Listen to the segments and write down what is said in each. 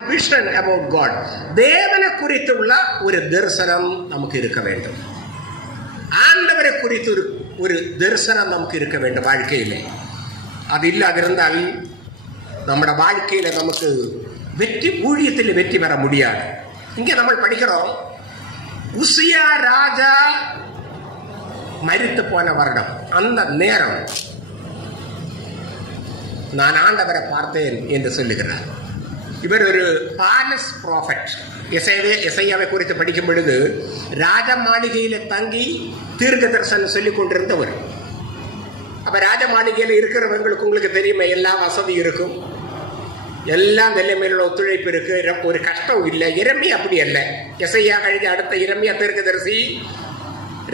Vision about God. தேவனை குறித்துள்ள ஒரு தரிசனம் நமக்கு இருக்க வேண்டும். ஆண்டவரை குறித்து ஒரு தரிசனம் நமக்கு இருக்க வேண்டும் வாழ்க்கையிலே. அது இல்லாதிருந்தால் நம்முடைய வாழ்க்கையில நமக்கு ஊழியத்தில் வெற்றி பெற முடியாது. இங்கே நம்ம படிக்கிறோம், உசியா ராஜா மரித்து போன வருடம் அந்த நேரம் நான் ஆண்டவரை பார்த்தேன் என்று சொல்லுகிறார். இவர் ஒரு பாலஸ் ப்ராஃபட். எசையாவை குறித்து படிக்கும் பொழுது ராஜ மாளிகையில தங்கி தீர்க்க தரிசனம் சொல்லிக் கொண்டிருந்தவர். அப்ப ராஜ மாளிகையில இருக்கிறவங்களுக்கு உங்களுக்கு தெரியுமே, எல்லா வசதி இருக்கும், எல்லாம் நிலைமையில ஒத்துழைப்பு இருக்கு, ஒரு கஷ்டம் இல்லை. இரமியா அப்படி அல்ல. எசையா கழிஞ்ச அடுத்த இரமியா தீர்க்கதரிசி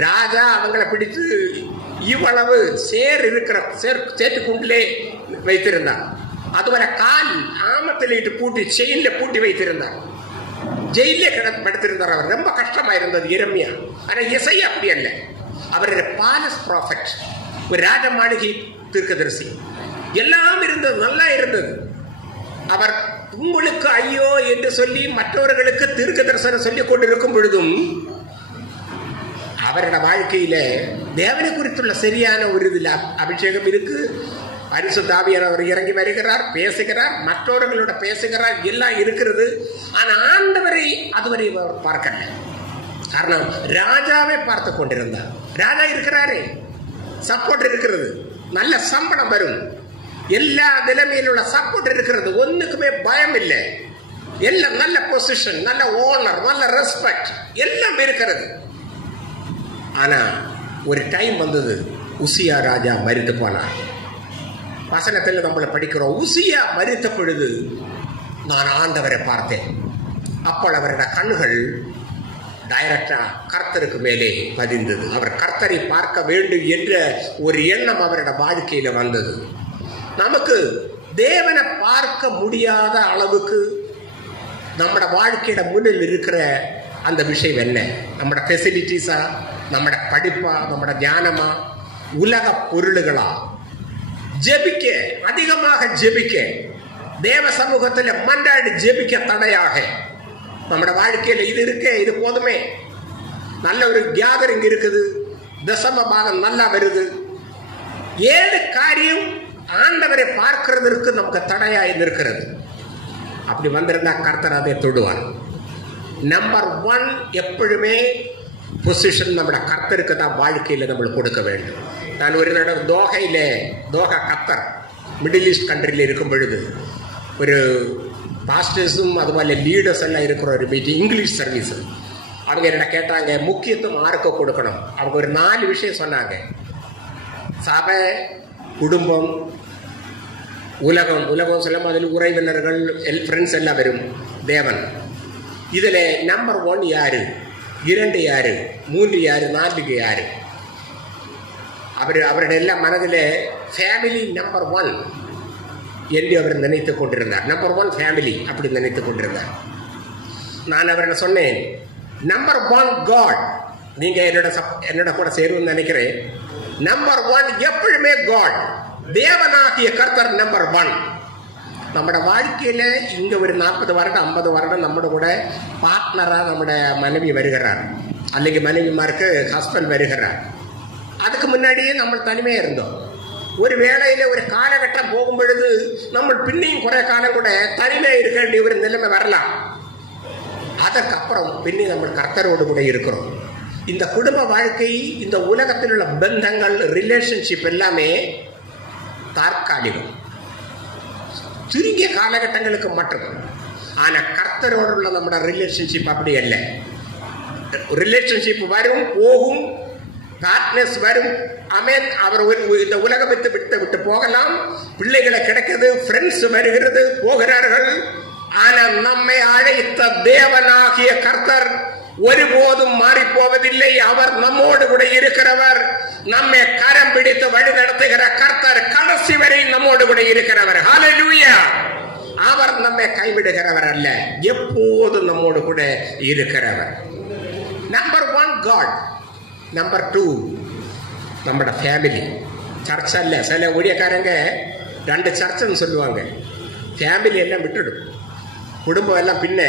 ராஜா அவங்களை பிடித்து இவ்வளவு சேற்றுக்குண்டிலே வைத்திருந்தார். அதுவரை கால் ஆமத்திலிட்டு பூட்டி செயின்ல பூட்டி வைத்திருந்தார். ஜெயிலே படுத்திருந்தார். அவர் ரொம்ப கஷ்டமா இருந்தது இரமியா. ஆனா எசையா அப்படி அல்ல. அவர் பாலஸ் ப்ராஃபட், ஒரு ராஜ மாளிகை தீர்க்கதரிசி. எல்லாம் இருந்தது, நல்லா இருந்தது. அவர் உங்களுக்கு ஐயோ என்று சொல்லி மற்றவர்களுக்கு தீர்க்க தரிசனம் சொல்லிக் கொண்டிருக்கும் பொழுதும் அவரோட வாழ்க்கையில தேவனை குறித்துள்ள சரியான ஒரு இதில் அபிஷேகம் இருக்கு. பரிசுத்த ஆவியானவர் இறங்கி வருகிறார், பேசுகிறார், மற்றவர்களோட பேசுகிறார், எல்லாம் இருக்கிறது. ஆனா ஆண்டவரை அதுவரை அவர் பார்க்கல. காரணம், ராஜாவே பார்த்து கொண்டிருந்தார். ராஜா இருக்கிறாரே, சப்போர்ட் இருக்கிறது, நல்ல சம்பளம் வரும், எல்லா நிலைமையில உள்ள சப்போர்ட் இருக்கிறது, ஒண்ணுக்குமே பயம் இல்லை, எல்லாம் நல்ல பொசிஷன், நல்ல ஓனர், நல்ல ரெஸ்பெக்ட் எல்லாம் இருக்கிறது. ஆனா ஒரு டைம் வந்தது, உசியா ராஜா மரித்து போனார். வசனத்தில் நம்மளை படிக்கிறோம், உசியா மரித்த பொழுது நான் ஆண்டவரை பார்த்தேன். அப்போ அவருடைய கண்கள் டைரக்டா கர்த்தருக்கு மேலே பதிந்தது. அவர் கர்த்தரை பார்க்க வேண்டும் என்ற ஒரு எண்ணம் அவரோட வாழ்க்கையில வந்தது. நமக்கு தேவனை பார்க்க முடியாத அளவுக்கு நம்மட வாழ்க்கையோட முன்னில் இருக்கிற அந்த விஷயம் என்ன? நம்மட ஃபெசிலிட்டிஸா, நம்மட படிப்பா, நம்மட தியானமா, உலக பொருளுகளா? ஜெபிக்க, அதிகமாக ஜெபிக்க, தேவ சமூகத்தில் மன்றாடி ஜெபிக்க தடையாக நம்மட வாழ்க்கையில இது இருக்கு, இது போதுமே, நல்ல ஒரு கேதரிங் இருக்குது, தசம பாகம் நல்லா வருது, ஏழு காரியம் ஆண்டவரை பார்க்கிறதற்கு நமக்கு தடையா இருக்கிறது. அப்படி வந்திருந்தா கர்த்தர் அதை தொடுவார். நம்பர் 1 எப்பொழுதுமே பொசிஷன் நம்மட கர்த்தருக்கு தான் வாழ்க்கையில நம்மளுக்கு கொடுக்க வேண்டும். நான் ஒரு தடவை தோஹா கத்தர், மிடில் ஈஸ்ட் கண்ட்ரியில் இருக்கும் பொழுது ஒரு பாஸ்டர்ஸும் அதுபோல லீடர்ஸ் எல்லாம் இருக்கிற ஒரு மீட்டிங், இங்கிலீஷ் சர்வீஸ். அவங்க என்ன கேட்டாங்க, முக்கியத்துவம் யாருக்கு கொடுக்கணும்? அவங்க ஒரு 4 விஷயம் சொன்னாங்க. சபை, குடும்பம், உலகம் சொல்லும், அதில் உறவினர்கள், ஃப்ரெண்ட்ஸ் எல்லாம் வரும், தேவன். இதில் நம்பர் 1 யாரு, 2 யாரு, 3 யாரு, 4 யாரு? அவருடைய எல்லா மனதில் ஃபேமிலி நம்பர் 1 என்று அவர் நினைத்துக் கொண்டிருந்தார். நம்பர் 1 ஃபேமிலி அப்படி நினைத்துக் கொண்டிருந்தார். நான் அவரை சொன்னேன், நம்பர் 1 காட். நீங்க என்னோட கூட சேருன்னு நினைக்கிறேன். நம்பர் 1 எப்பொழுதுமே காட், தேவனாகிய கர்த்தர் நம்பர் 1. நம்மட வாழ்க்கையில இங்க ஒரு 40 வருடம் 50 வருடம் நம்மட கூட பார்ட்னரா நம்மட மனைவி வருகிறார், அல்லது மனைவிமாருக்கு ஹஸ்பண்ட் வருகிறார். அதுக்கு முன்னாடியே நம்ம தனிமையா இருந்தோம். ஒரு வேளையில ஒரு காலகட்டம் போகும் பொழுது நம்ம பின்னையும் குறை காலம் கூட தனிமையா இருக்க வேண்டிய ஒரு நிலைமை வரலாம். அதற்கப்புறம் பின்னி நம்ம கர்த்தரோடு கூட இருக்கிறோம். இந்த குடும்ப வாழ்க்கை, இந்த உலகத்தில் உள்ள பந்தங்கள், ரிலேஷன்ஷிப் எல்லாமே தற்காலிகம், சுருங்கிய காலகட்டங்களுக்கு மட்டும். ஆனா கர்த்தரோடு உள்ள நம்மளோட ரிலேஷன்ஷிப் அப்படி இல்லை. ரிலேஷன்ஷிப் வரும், போகும், டார்க்னஸ் வரும். அமேன். அவர் இந்த உலகம் விட்டு போகலாம், பிள்ளைகளை கிடைக்கிறது, ஃப்ரெண்ட்ஸ் வருகிறது, போகிறார்கள். ஆனால் நம்மை அழைத்த தேவனாகிய கர்த்தர் ஒருபோதும் மாறி போவதில்லை. அவர் நம்மோடு கூட இருக்கிறவர். நம்மை கரம் பிடித்து வழி நடத்துகிற கர்த்தர் கடைசி வரை நம்மோடு கூட இருக்கிறவர். ஹல்லேலூயா. அவர் நம்மை கைவிடுகிறவர் அல்ல, எப்போதும் நம்மோடு கூட இருக்கிறவர். Number 1 God. நம்பர் 2 நம்மட ஃபேமிலி. சர்ச் அல்ல. சில ஊழியக்காரங்க 2 சர்ச்சுன்னு சொல்லுவாங்க, ஃபேமிலி எல்லாம் விட்டுடும். குடும்பம் எல்லாம் பின்ன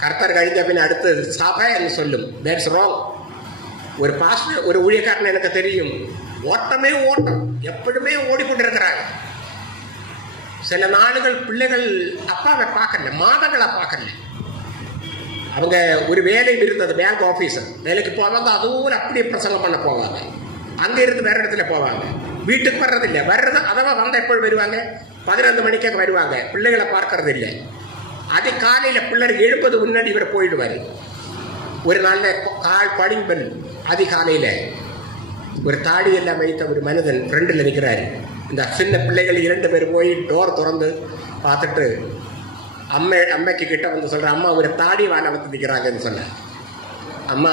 கர்த்தர் கழிஞ்ச பின்ன அடுத்து சபை என்று சொல்லும். That's wrong. ஒரு பாஸ்டர், ஒரு ஊழியக்காரன் எனக்கு தெரியும், ஓட்டமே ஓட்டம், எப்பொழுதுமே ஓடிக்கொண்டிருக்கிறாங்க. சில நாடுகள் பிள்ளைகள் அப்பாவை பார்க்கல, மாதங்களை பார்க்கல. அவங்க ஒரு வேலை இருந்தது, பேங்க் ஆஃபீஸர் வேலைக்கு போவாங்க, அதுவும் அப்படியே பிரசங்கம் பண்ண போவாங்க. அங்கே இருந்து வேற இடத்துல போவாங்க, வீட்டுக்கு வர்றதில்லை. வர்றது அதவா வந்தால் எப்பொழுது வருவாங்க? 11 மணிக்காக வருவாங்க. பிள்ளைகளை பார்க்கறது இல்லை. அது காலையில் பிள்ளைகள் எழுப்பது முன்னாடி இவர் போயிடுவார். ஒரு நாளில் கால் பளிம்பல் அதிகாலையில் ஒரு தாடி எல்லாம் வைத்த ஒரு மனிதன் ஃப்ரெண்டில் நிற்கிறாரு. இந்த சின்ன பிள்ளைகள் 2 பேர் போய் டோர் திறந்து பார்த்துட்டு அம்மைக்கு கிட்ட வந்து சொல்கிற, அம்மா ஒரு தாடி வாழை வந்து நிற்கிறாங்கன்னு சொன்னேன். அம்மா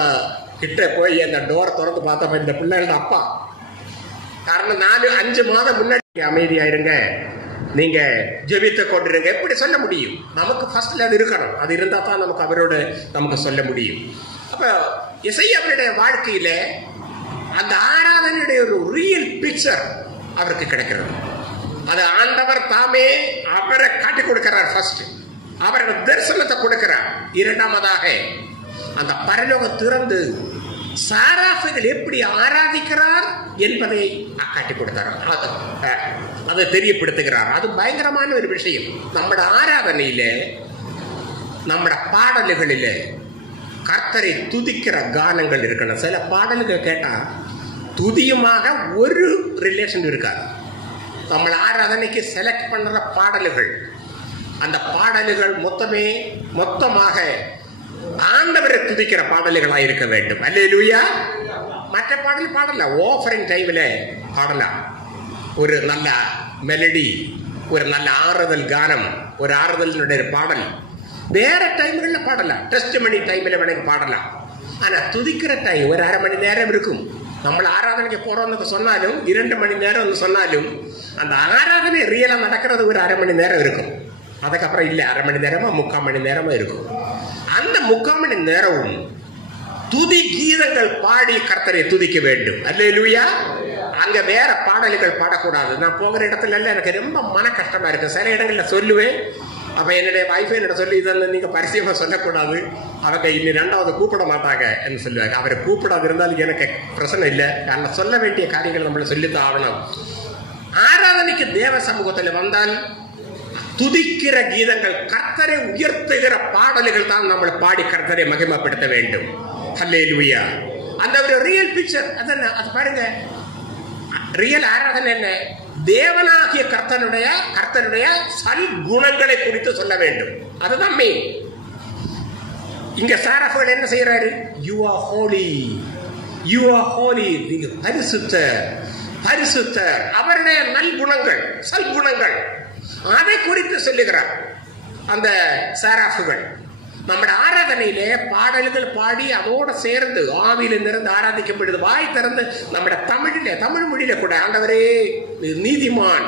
கிட்ட போய் அந்த டோர் திறந்து பார்த்தப்ப இந்த பிள்ளைகளோட அப்பா. காரணம் 4-5 மாதம் முன்னாடி அமைதியாயிருங்க, நீங்க ஜெபித்து கொண்டிருங்க, எப்படி சொல்ல முடியும்? நமக்கு ஃபர்ஸ்ட்ல அது இருக்கணும். அது இருந்தால் தான் நமக்கு அவரோட நமக்கு சொல்ல முடியும். அப்போ இசையாவுடைய வாழ்க்கையில அந்த ஆராதனையுடைய ஒரு ரியல் பிக்சர் அவருக்கு கிடைக்கிறது. அது ஆண்டவர் தாமே அவரை காட்டி கொடுக்கிறார். ஃபர்ஸ்ட் அவரோட தரிசனத்தை கொடுக்கிறார். இரண்டாவதாக அந்த பரலோகம் திறந்து சாராஃபுகள் எப்படி ஆராதிக்கிறார் என்பதை காட்டி கொடுத்தார். அதை தெரியப்படுத்துகிறார். அது பயங்கரமான ஒரு விஷயம். நம்மட ஆராதனையில, நம்மட பாடல்களில கர்த்தரை துதிக்கிற கானங்கள் இருக்கணும். சில பாடல்கள் கேட்டா துதியுமாக ஒரு ரிலேஷன் இருக்காது. நம்ம ஆராதனைக்கு செலக்ட் பண்ற பாடல்கள், அந்த பாடல்கள் மொத்தமாக ஆண்டவரை துதிக்கிற பாடல்களாக இருக்க வேண்டும். அல்லேலூயா. மற்ற பாடல் பாடலாம், ஆஃபரிங் டைம்ல பாடலாம். ஒரு நல்ல மெலடி, ஒரு நல்ல ஆறுதல் கானம், ஒரு ஆறுதலினுடைய பாடல் வேற டைம்கள்ல பாடலாம். டெஸ்ட் மணி டைம்ல வேணா பாடலாம். ஆனா துதிக்கிற டைம் ஒரு 1/2 மணி நேரம் இருக்கும். நம்மள ஆராதனைக்கு போறோம்னு சொன்னாலும் 2 மணி நேரம் சொன்னாலும் அந்த ஆராதனை ரியலா நடக்கிறது ஒரு 1/2 மணி நேரம் இருக்கும். அதுக்கப்புறம் இல்லை, 1/2 மணி நேரமா 3/4 மணி நேரமா இருக்கும். அந்த 3/4 மணி நேரமும் துதி கீதங்கள் பாடி கர்த்தரை துதிக்க வேண்டும். அல்லேலூயா. அங்க வேற பாடல்கள் பாடக்கூடாது. நான் போகிற இடத்துல எல்லாம் எனக்கு ரொம்ப மன கஷ்டமா இருக்கு. சில இடங்கள்ல சொல்லுவேன். அப்ப என்னுடைய வைஃபை என்னோட சொல்லி, இதெல்லாம் நீங்க பரிசயமா சொல்லக்கூடாது, அவங்க இனி 2வது கூப்பிட மாட்டாங்க என்று சொல்லுவாங்க. அவரை கூப்பிடாது இருந்தாலும் எனக்கு பிரச்சனை இல்லை. நான் சொல்ல வேண்டிய காரியங்கள் நம்மள சொல்லித்தான் ஆகணும். ஆராதனைக்கு தேவ சமூகத்தில் வந்தால் துதிக்கிற கீதங்கள், கர்த்தரை உயர்த்துகிற பாடல்கள் தான் நம்மளை பாடி கர்த்தரை மகிமைப்படுத்த வேண்டும். ஹல்லேலூயா. அந்த ஒரு ரியல் பிக்சர் அது பாருங்க. ரியல் ஆராதனை என்ன? தேவனாகிய கர்த்தனுடைய சல் குணங்களை குறித்து சொல்ல வேண்டும். அதுதான் மெயின். இங்க சாராஃபுகள் என்ன செய்யறாரு? You are holy, you are holy, நீங்க பரிசுத்தர். அவருடைய நல்குணங்கள், சல்குணங்கள், அதை குறித்து சொல்லுகிறார் அந்த சாராஃபுகள். நம்ம ஆராதனையிலே பாடல்கள் பாடி அதோட சேர்ந்து ஆவியில இருந்து ஆராதிக்கப்படுது. வாய் திறந்து நம்ம தமிழ் மொழியில கூட, ஆண்டவரே நீர் நீதிமான்,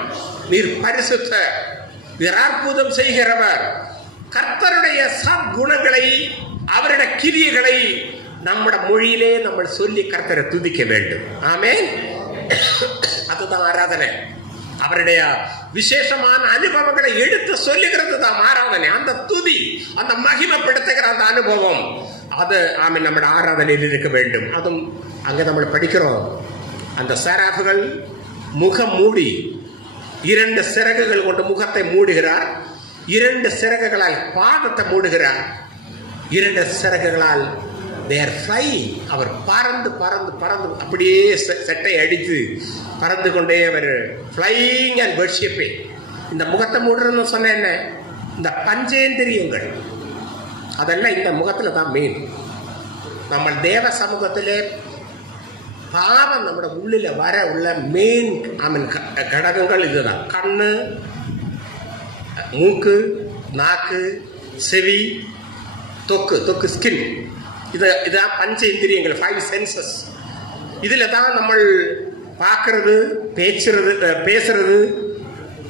நீர் பரிசுத்தர், நீர் அற்புதம் செய்கிறவர், கர்த்தருடைய சற்குணங்களை, அவருடைய கிரியைகளை நம்முடைய மொழியிலே நம்ம சொல்லி கர்த்தரை துதிக்க வேண்டும். ஆமென். அதுதான் ஆராதனை. அவருடைய விசேஷமான அனுபவங்களை எடுத்து சொல்லுகிறது தான் ஆராதனை. அந்த துதி, அந்த மகிமைப்படுத்துகிற அந்த அனுபவம், அது ஆமென் நம்முடைய ஆராதனையில் இருக்க வேண்டும். அதுவும் அங்க நம்ம படிக்கிறோம். அந்த சராஃபுகள் முகம் மூடி 2 சிறகுகள் கொண்டு முகத்தை மூடுகிறார், 2 சிறகுகளால் பாதத்தை மூடுகிறார், 2 சிறகுகளால் அவர் பறந்து பறந்து பறந்து அப்படியே செட்டை அடித்து பறந்து கொண்டே அவர் ஃப்ளையிங் அண்ட் வர்ஷிப்பிங். இந்த முகத்தை மூடுறதுன்னு சொன்ன என்ன? இந்த பஞ்சேந்திரியங்கள் அதெல்லாம் இந்த முகத்துல தான் மெயின். நம்ம தேவ சமூகத்திலே பாவம் நம்மளோட உள்ளில வர உள்ள மெயின் கடகங்கள் இதுதான். கண்ணு, மூக்கு, நாக்கு, செவி, தொக்கு ஸ்கின். இதான் பஞ்ச இந்திரியங்கள், 5 சென்சஸ். இதுல தான் நம்ம பார்க்கறது, பேசுறது,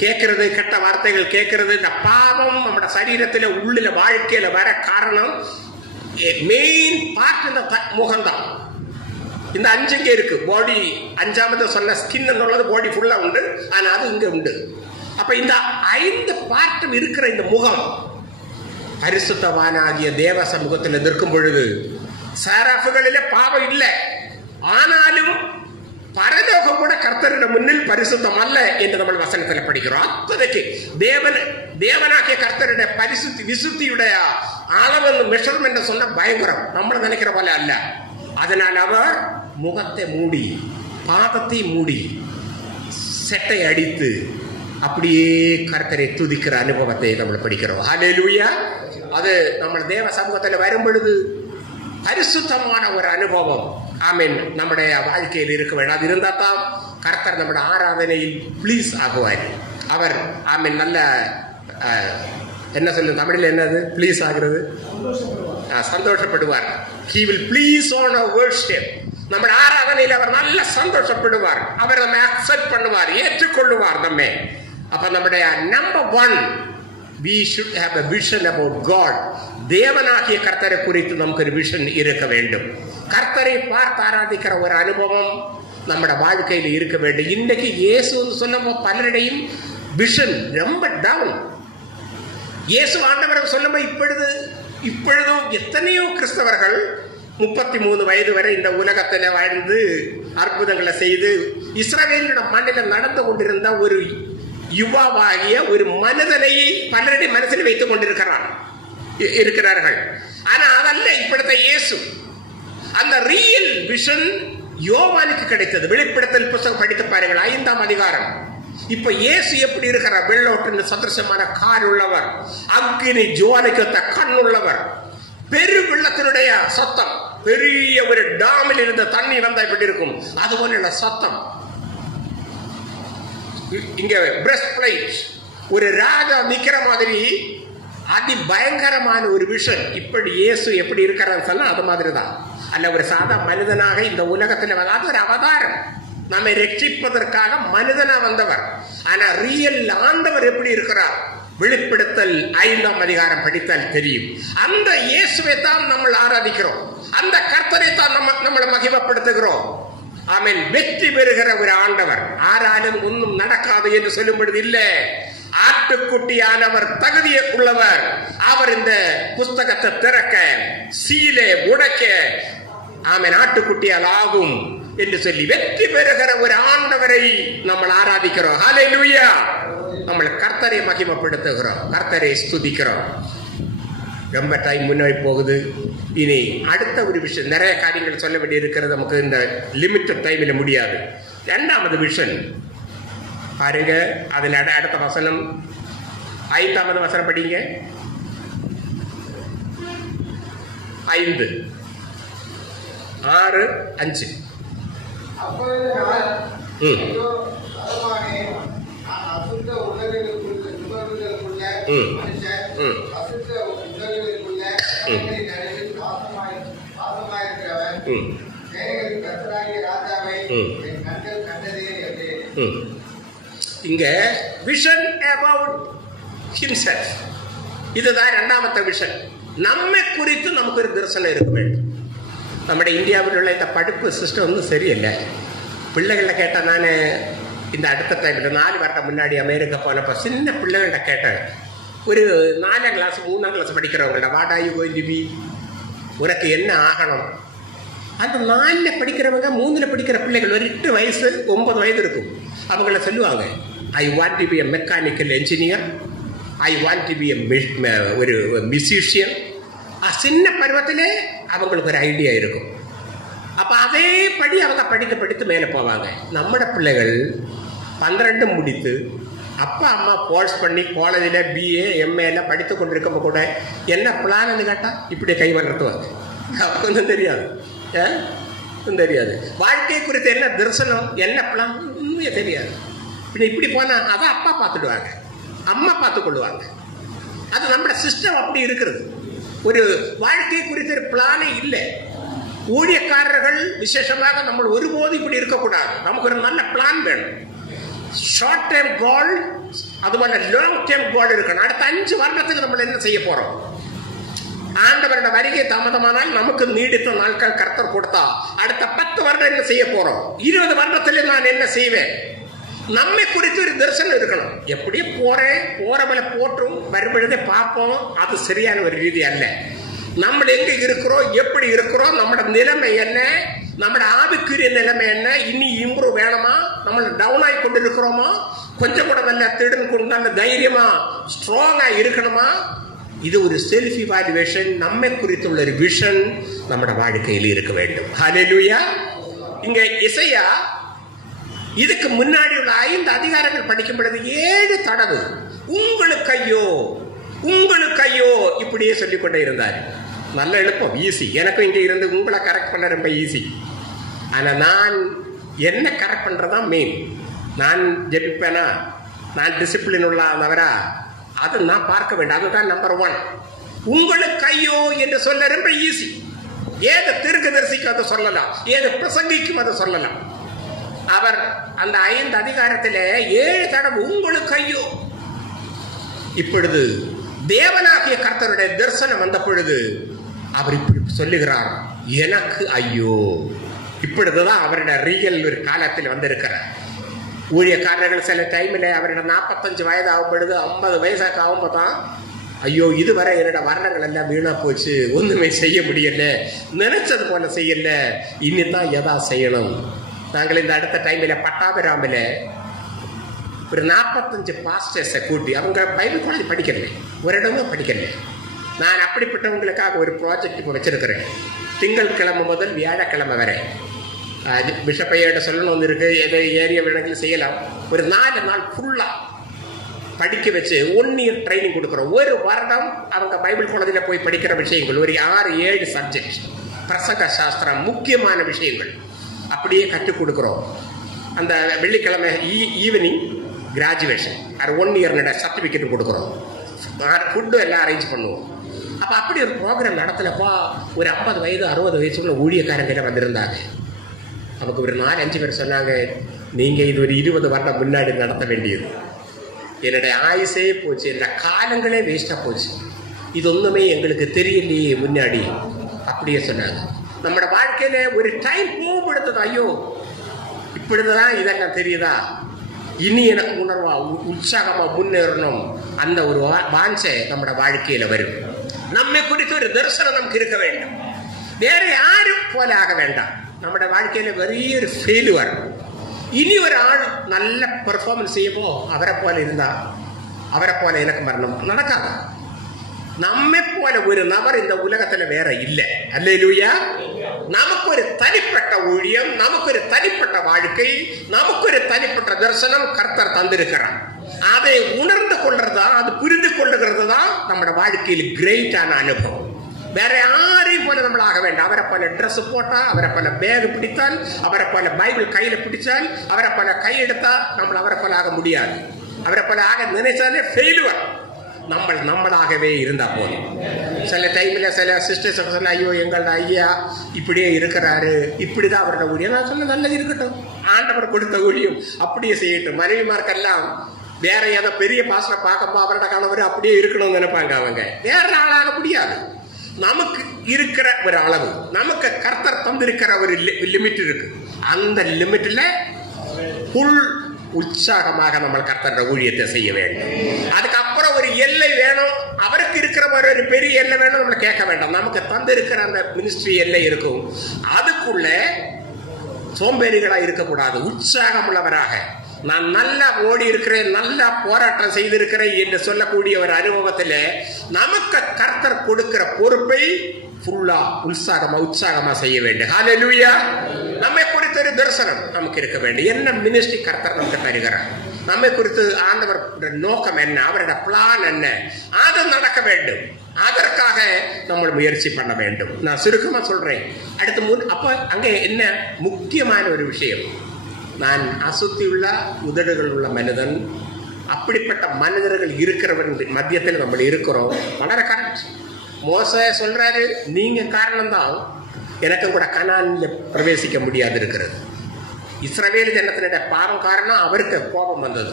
கேட்கறது, கெட்ட வார்த்தைகள் கேட்கறது. இந்த பாவம் நம்ம சரீரத்தில் உள்ள வாழ்க்கையில வர காரணம் மெயின் பார்ட் இந்த முகம்தான். இந்த 5 இங்கே இருக்கு. பாடி 5வது சொன்ன ஸ்கின் எന്നുള്ളത് பாடி ஃபுல்லா உண்டு, ஆனா அது இங்க உண்டு. அப்ப இந்த 5 பார்ட்டும் இருக்கிற இந்த முகம் பரிசுத்தவானாகிய தேவ சமூகத்தில் நிற்கும் பொழுது சாராஃபுகளிலே பாவம் இல்லை, ஆனாலும் பரலோகம் கூட கர்த்தரின் முன்னில் பரிசுத்தம் அல்ல என்று நம்ம வசனத்தில் படிக்கிறோம். அப்போதைக்கு தேவனாகிய கர்த்தருடைய பரிசுத்தி விசுத்தியுடைய அளவு மெஷர்மெண்ட் சொன்ன பயங்கரம், நம்மள நினைக்கிற போல அல்ல. அதனால் அவர் முகத்தை மூடி பாதத்தை மூடி செட்டை அடித்து அப்படியே கர்த்தரை துதிக்கிற அனுபவத்தை நம்ம படிக்கிறோம். ஹல்லேலூயா. அது நம்ம தேவ சமூகத்தில் வரும் பொழுது பரிசுத்தமான ஒரு அனுபவம் ஆமீன் நம்முடைய வாழ்க்கையில் இருக்க வேண்டும். அது இருந்தால் தான் கர்த்தர் நம்முடைய ஆராதனையில் ப்ளீஸ் ஆகுவார். அவர் ஆமீன் நல்ல என்ன சொல்லுங்க தமிழில் என்னது ப்ளீஸ் ஆகிறது, சந்தோஷப்படுவார். He will please on our worship. நம்ம ஆராதனையில் அவர் நல்ல சந்தோஷப்படுவார். அவர் நம்ம அக்செப்ட் பண்ணுவார், ஏற்றுக்கொள்ளுவார் நம்மை. அப்ப நம்முடைய number 1 we should have a vision about God. தேவனாகிய கர்த்தரை குறித்து நமக்கு ஒரு விஷன் இருக்க வேண்டும். கர்த்தரை பார்த்து ஆராதிக்கிற ஒரு அனுபவம் நம்முடைய வாழ்க்கையில் இருக்க வேண்டும். இன்னைக்கு இயேசுன்னு சொல்லும் பலருடையும் விஷன் ரொம்ப டவுன். இயேசு ஆண்டவர் சொல்லும்போது இப்பொழுதும் எத்தனையோ கிறிஸ்தவர்கள் 33 வயது வரை இந்த உலகத்தில் வாழ்ந்து அற்புதங்களை செய்து இஸ்ரவேலோட மண்ணில் நடந்து கொண்டிருந்த ஒரு யுவாவாகிய ஒரு மனிதனை பலருடைய மனசில் வைத்துக் கொண்டிருக்கிறார்கள். ஆனா அதல்ல இப்படித்த இயேசு. அந்த ரியல் விஷன் யோவானுக்கு கிடைத்தது. வெளிப்படுத்தல் புத்தகம் படித்து பாருங்கள், 5ஆம் அதிகாரம். இப்ப இயேசு எப்படி இருக்கிறார்? வெள்ளோட்டின் சதுரசமான கால் உள்ளவர், அக்கினி ஜுவாலைக்கொத்த கண் உள்ளவர், பெரு வெள்ளத்தினுடைய சத்தம், பெரிய ஒரு டாமில் இருந்த தண்ணி வந்தா இப்படி இருக்கும், அதுபோல சத்தம். இங்க பிரஸ்ட் பிளேட் ஒரு ராஜா நிக்கிற மாதிரி அதி பயங்கரமான ஒரு விஷன். இப்படி இயேசு எப்படி இருக்கிறான்னு சொன்னா அது மாதிரிதான். அல்ல ஒரு சாதா மனிதனாக இந்த உலகத்துல அது ஒரு அவதாரம், நம்மை ரட்சிப்பதற்காக மனிதனா வந்தவர். ஆனா ரியல் ஆண்டவர் எப்படி இருக்கிறார்? வெளிப்படுத்தல் 5ஆம் அதிகாரம் படித்தால் தெரியும். அந்த இயேசுவை தான் நம்ம ஆராதிக்கிறோம், அந்த கர்த்தரை தான் நம்மளை மகிமைப்படுத்துகிறோம். ஆமென். வெற்றி பெறுகிற ஒரு ஆண்டவர். ஆராலும் ஒன்றும் நடக்காது என்று சொல்லும் பொழுது இல்லை, ஆட்டுக்குட்டியானவர் தகுதியை உள்ளவர். அவர் இந்த புஸ்தகத்தை திறக்க சீலை உடைக்க ஆமென் ஆட்டுக்குட்டியால் ஆகும் என்று சொல்லி வெற்றி பெறுகிற ஒரு ஆண்டவரை நம்ம ஆராதிக்கிறோம். ஹல்லேலூயா. நம்ம கர்த்தரை மகிமைப்படுத்துகிறோம், கர்த்தரை ஸ்துதிக்கிறோம். ரொம்ப டைம் முன்னாடி போகுது. இனி அடுத்த ஒரு விஷயம், நிறைய காரியங்கள் சொல்ல வேண்டி இருக்கிறது, நமக்கு இந்த லிமிட்டட் டைமில் முடியாது. 2வது விஷன் பாருங்க, அதில் அடுத்த வசனம் 5ஆவது வசனம் படிங்க. 5, 6, 5. இங்க விஷன் அபவுட் ஹிம்செல்ஃப், இதுதான் 2வது விஷன். நம்மை குறித்து நமக்கு ஒரு தரிசனம் இருக்க வேண்டும். നമ്മുടെ இந்தியாவில் உள்ள இந்த படிப்பு சிஸ்டம் ஒன்றும் சரியில்லை. பிள்ளைகளை கேட்டால், நான் இந்த அடுத்த டைமில் 4 வருடம் முன்னாடி அமெரிக்கா போனப்போ சின்ன பிள்ளைகள்கிட்ட கேட்டேன், ஒரு 4ஆம் கிளாஸ் 3ஆம் கிளாஸ் படிக்கிறவங்கள்ட்ட, what are you going to be, உனக்கு என்ன ஆகணும்? அந்த 4ல் படிக்கிறவங்க 3ல் படிக்கிற பிள்ளைகள் ஒரு 8 வயசு 9 வயது இருக்கும். அவங்கள சொல்லுவாங்க, I want to be a mechanical engineer, I want to be ஒரு மியூசிஷியன். சின்ன பருவத்திலே அவங்களுக்கு ஒரு ஐடியா இருக்கும். அப்போ அதே படி அவங்க படித்து மேலே போவாங்க. நம்மட பிள்ளைகள் 12 முடித்து அப்பா அம்மா போர்ஸ் பண்ணி காலேஜில் BA MA படித்து கொண்டிருக்கும் கூட என்ன பிளான்னு கேட்டால் இப்படி கை வளர்த்துவாங்க. ஒன்றும் தெரியாது, தெரியாது. வாழ்க்கை குறித்து என்ன தரிசனம், என்ன பிளான் ஒன்றுமே தெரியாது. இப்படி போனால் அதை அப்பா பார்த்துடுவாங்க, அம்மா பார்த்து கொள்ளுவாங்க. அது நம்மளோட சிஸ்டம் அப்படி இருக்கிறது. ஒரு வாழ்க்கை குறித்த ஒரு பிளானே இல்லை. ஊழியக்காரர்கள் விசேஷமாக நம்ம ஒருபோது இப்படி இருக்கக்கூடாது. நமக்கு ஒரு நல்ல பிளான் வேணும். ஷார்ட் டைம் கோல், அதுபோல லாங் டைம் கோல் இருக்கணும். அடுத்த 5 வருடத்துக்கு நம்ம என்ன செய்ய போறோம்? ஆண்டவரோட வருகை தாமதமானால் நமக்கு நீடித்த நாட்கள் கர்த்தர் கொடுத்தா அடுத்த 10 வருடம் என்ன செய்ய போறோம்? 20 வருடத்துல நான் என்ன செய்வேன்? நம்மை குறித்து ஒரு தரிசனம் இருக்கணும். எப்படியே போறவளை போற்றும் வரும்பொழுதே பார்ப்போம். அது சரியான ஒரு ரீதி அல்ல. நம்ம எங்க இருக்கிறோம், எப்படி இருக்கிறோம், நம்மளோட நிலைமை என்ன, நம்மளோட ஆவிக்குரிய நிலைமை என்ன, இனி இம்ப்ரூவ் வேணுமா, நம்மள டவுன் ஆகி கொண்டு இருக்கிறோமா, கொஞ்சம் கூட நல்ல திடன் கொண்டு நல்ல தைரியமா ஸ்ட்ராங்கா இருக்கணுமா. இது ஒரு செல்ஃப் இவாலுவேஷன், நம்மை குறித்துள்ள ஒரு விஷன் நம்மளோட வாழ்க்கையில் இருக்க வேண்டும். ஹல்லேலூயா. இங்க இசையா இதுக்கு முன்னாடி உள்ள 5 அதிகாரங்கள் படிக்கும் பொழுது 7 தடவை உங்களுக்கு ஐயோ உங்களுக்கு ஐயோ இப்படியே சொல்லிக்கொண்டே இருந்தார். நல்ல எழுப்பம், ஈஸி. எனக்கும் இங்கே இருந்து உங்களை கரெக்ட் பண்ண ரொம்ப ஈஸி. ஆனால் நான் என்ன கரெக்ட் பண்ணுறதா மெயின். நான் ஜெபிப்பேனா, நான் டிசிப்ளின் உள்ளவரா, அதை நான் பார்க்க வேண்டும். அதுதான் நம்பர் 1. உங்களுக்கு ஐயோ என்று சொல்ல ரொம்ப ஈஸி. ஏது தீர்க்கதரிசிக்கும் அதை சொல்லலாம், ஏது பிரசங்கிக்கும் அதை சொல்லலாம். அவர் அந்த 5 அதிகாரத்தில் 7 தடவை உங்களுக்கு ஐயோ. இப்பொழுது தேவனாகிய கர்த்தருடைய தரிசனம் வந்த பொழுது அவர் இப்படி சொல்லுகிறார், எனக்கு ஐயோ. இப்பொழுதுதான் அவருடைய ரியல் ஒரு காலத்தில் வந்திருக்கிறார். ஊழியக்காரர்கள் சில டைமில் அவரோட 45 வயது ஆகும் பொழுது 50 வயசாக ஆகும்போது தான் ஐயோ இதுவரை என்னோட வர்ணங்கள் எல்லாம் வீணா போச்சு, ஒன்றுமே செய்ய முடியல, நினைச்சது போல செய்யல, இன்னிதான் எதா செய்யணும். நாங்கள் இந்த அடுத்த டைமில் பட்டாபிராமில் ஒரு 45 பாஸ்டர்ஸை கூட்டி, அவங்க பைபிள் காலேஜ் படிக்கல, ஒரு இடமும் படிக்கல. நான் அப்படிப்பட்டவங்களுக்காக ஒரு ப்ராஜெக்ட் இப்போ வச்சிருக்கிறேன். திங்கட்கிழமை முதல் வியாழக்கிழமை வரை பிஷப்பையோட சொல்லணும் இருக்கு. எதை ஏரியா வேണമെങ്കിലും செய்யலாம். ஒரு 4 நாள் ஃபுல்லாக படிக்க வச்சு 1 இயர் ட்ரைனிங் கொடுக்குறோம். ஒரு வருடம் அவங்க பைபிள் காலேஜில் போய் படிக்கிற விஷயங்கள் ஒரு 6-7 சப்ஜெக்ட், பிரசங்க சாஸ்திரம், முக்கியமான விஷயங்கள் அப்படியே கற்றுக் கொடுக்குறோம். அந்த வெள்ளிக்கிழமை ஈவினிங் கிராஜுவேஷன், அது 1 இயர் சர்டிஃபிகேட் கொடுக்குறோம். ஃபுட்டு எல்லாம் அரேஞ்ச் பண்ணுவோம். அப்போ அப்படி ஒரு ப்ரோக்ராம் நடத்தலப்பா. ஒரு 50 வயது 60 வயசுக்குள்ள ஊழியக்காரங்க வந்திருந்தாங்க. நமக்கு ஒரு 4-5 பேர் சொன்னாங்க, நீங்கள் இது ஒரு 20 வருடம் முன்னாடி நடத்த வேண்டியது. என்னுடைய ஆயுசே போச்சு, என்னோட காலங்களே வேஸ்டாக போச்சு, இது ஒன்றுமே எங்களுக்கு தெரியலையே முன்னாடி. அப்படியே சொன்னாங்க. நம்மளோட வாழ்க்கையில ஒரு டைம் போகப்படுத்தது, ஐயோ இப்படிதான் இதெல்லாம் தெரியுதா, இனி எனக்கு உணர்வா உற்சாகமா முன்னேறணும், அந்த ஒரு வாஞ்சை நம்மளோட வாழ்க்கையில வரும். நம்மை குறித்து ஒரு தரிசனம் நமக்கு இருக்க வேண்டும். வேற யாரும் போல ஆக வேண்டாம். நம்மளோட வாழ்க்கையில பெரிய ஒரு ஃபெயிலுவர். இனி ஒரு ஆள் நல்ல பெர்ஃபார்மன்ஸ் செய்யப்போ அவரை போல இருந்தா, அவரை போல எனக்கு மரணம் நடக்காது. நம்மை போல ஒரு நபர் இந்த உலகத்துல வேற இல்லை. அல்லேலூயா. நமக்கு ஒரு தனிப்பட்ட ஊழியம், நமக்கு ஒரு தனிப்பட்ட வாழ்க்கை, நமக்கு ஒரு தனிப்பட்ட தரிசனம் கர்த்தர் தந்திருக்கிறார். அதை உணர்ந்து கொள்றதா, அது புரிந்து கொள்ளுகிறது தான் நம்மளோட வாழ்க்கையில் கிரேட்டான அனுபவம். வேற யாரையும் போல நம்மள ஆக வேண்டாம். அவரை போல ட்ரெஸ் போட்டா, அவரை போல பேக் பிடித்தால், அவரை போல பைபிள் கையில பிடிச்சால், அவரை போல கை எடுத்தா நம்மள அவரை போல ஆக முடியாது. அவரை போல ஆக நினைச்சாலே ஃபெயிலுவர். நம்மளாகவே இருந்தா போதும். சில டைம்ல சில சிஸ்டர்ஸ் சொன்ன, ஐயோ எங்களோட ஐயா இப்படியே இருக்கிறாரு, இப்படிதான் அவரோட ஊழியம். நான் சொன்ன நல்லது இருக்கட்டும், ஆண்டவர் கொடுத்த ஊழியம் அப்படியே செய்யட்டும். மனைவிமார்க்கெல்லாம் வேற ஏதோ பெரிய பாஸ்டரை பார்க்கப்போ அவரோட கணவர் அப்படியே இருக்கணும்னு நினைப்பாங்க. அவங்க வேற ஆளாக முடியாது. நமக்கு இருக்கிற ஒரு அளவு, நமக்கு கர்த்தர் தந்திருக்கிற ஒரு லிமிட் இருக்கு. அந்த லிமிட்ல புல் உற்சாகமாக நம்ம கர்த்தரோட ஊழியத்தை செய்ய வேண்டும். அதுக்கப்புறம் ஒரு எல்லை வேணும். அவருக்கு இருக்கிற மாதிரி ஒரு பெரிய எல்லை வேணும், நம்மளை கேட்க வேண்டாம். நமக்கு தந்திருக்கிற அந்த மினிஸ்ட்ரி எல்லை இருக்கும். அதுக்குள்ள சோம்பேறிகளா இருக்கக்கூடாது. உற்சாகம் உள்ளவராக, நான் நல்லா ஓடி இருக்கிறேன், நல்லா போராட்டம் செய்திருக்கிறேன் என்று சொல்லக்கூடிய ஒரு அனுபவத்தில் நமக்கு கர்த்தர் கொடுக்கிற பொறுப்பை ஃபுல்லா உற்சாகமா செய்ய வேண்டும். ஹல்லேலூயா. நம்மை குறித்த ஒரு தரிசனம் நமக்கு இருக்க வேண்டும். என்ன மினிஸ்ட்ரி கர்த்தர் நமக்கு தருகிறார், நம்மை குறித்து ஆண்டவர் நோக்கம் என்ன, அவருடைய பிளான் என்ன, அது நடக்க வேண்டும். அதற்காக நம்ம முயற்சி பண்ண வேண்டும். நான் சுருக்கமா சொல்றேன். அடுத்து அப்ப அங்கே என்ன முக்கியமான ஒரு விஷயம், நான் அசுத்தியுள்ள உதடுகள் உள்ள மனிதன், அப்படிப்பட்ட மனிதர்கள் இருக்கிறவன் மத்தியத்தில் நம்ம இருக்கிறோம். வளர கரெக்ட். மோசே சொல்றாரு, நீங்க காரணம்தான் எனக்கும் கூட கனான்ல பிரவேசிக்க முடியாது இருக்கிறது. இஸ்ரவேல் ஜனத்தினுடைய பாவம் காரணம் அவருக்கு கோபம் வந்தது.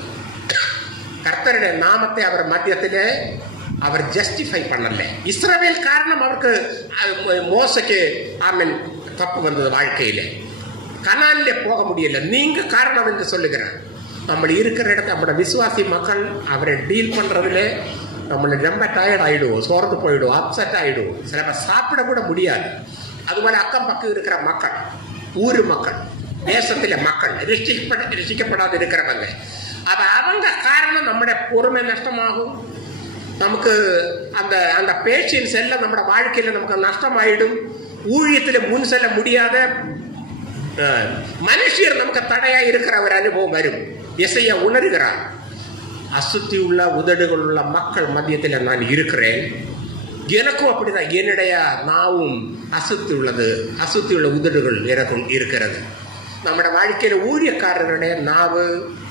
கர்த்தருடைய நாமத்தை அவர் மத்தியத்திலே அவர் ஜஸ்டிஃபை பண்ணல. இஸ்ரவேல் காரணம் அவருக்கு மோசைக்கு தப்பு வந்தது வாழ்க்கையில. கனான்ல போக முடியல, நீங்க காரணம் என்று சொல்லுகிறார். நம்ம இருக்கிற இடத்துல நம்மளோட விசுவாசி மக்கள் அவரை டீல் பண்றதுல நம்மள ரொம்ப டயர்ட் ஆயிடுவோம், சோர்ந்து போயிடுவோம், அப்செட் ஆயிடுவோம், சில சாப்பிட கூட முடியாது. அதுபோல அக்கம் பக்கம் இருக்கிற மக்கள், ஊர் மக்கள், தேசத்தில மக்கள், ரசிக்கப்படாது இருக்கிறவங்க, அப்ப அவங்க காரணம் நம்முடைய பொறுமை நஷ்டமாகும். நமக்கு அந்த அந்த பேஷன்ஸ் எல்லாம் நம்மளோட வாழ்க்கையில நமக்கு நஷ்டமாயிடும். ஊழியத்துல முன் செல்ல முடியாத மனுஷர் நமக்கு தடையா இருக்கிற ஒரு அனுபவம் வரும். இசைய உணர்கிறார். அசுத்தி உள்ள உதடுகள் உள்ள மக்கள் மத்தியத்தில் நான் இருக்கிறேன். எனக்கும் அப்படிதான். என்னுடைய நாவும் அசுத்தி உள்ளது, அசுத்தி உள்ள உதடுகள் எனக்கும் இருக்கிறது. நம்முடைய வாழ்க்கையில ஊழியக்காரர்களுடைய நாவு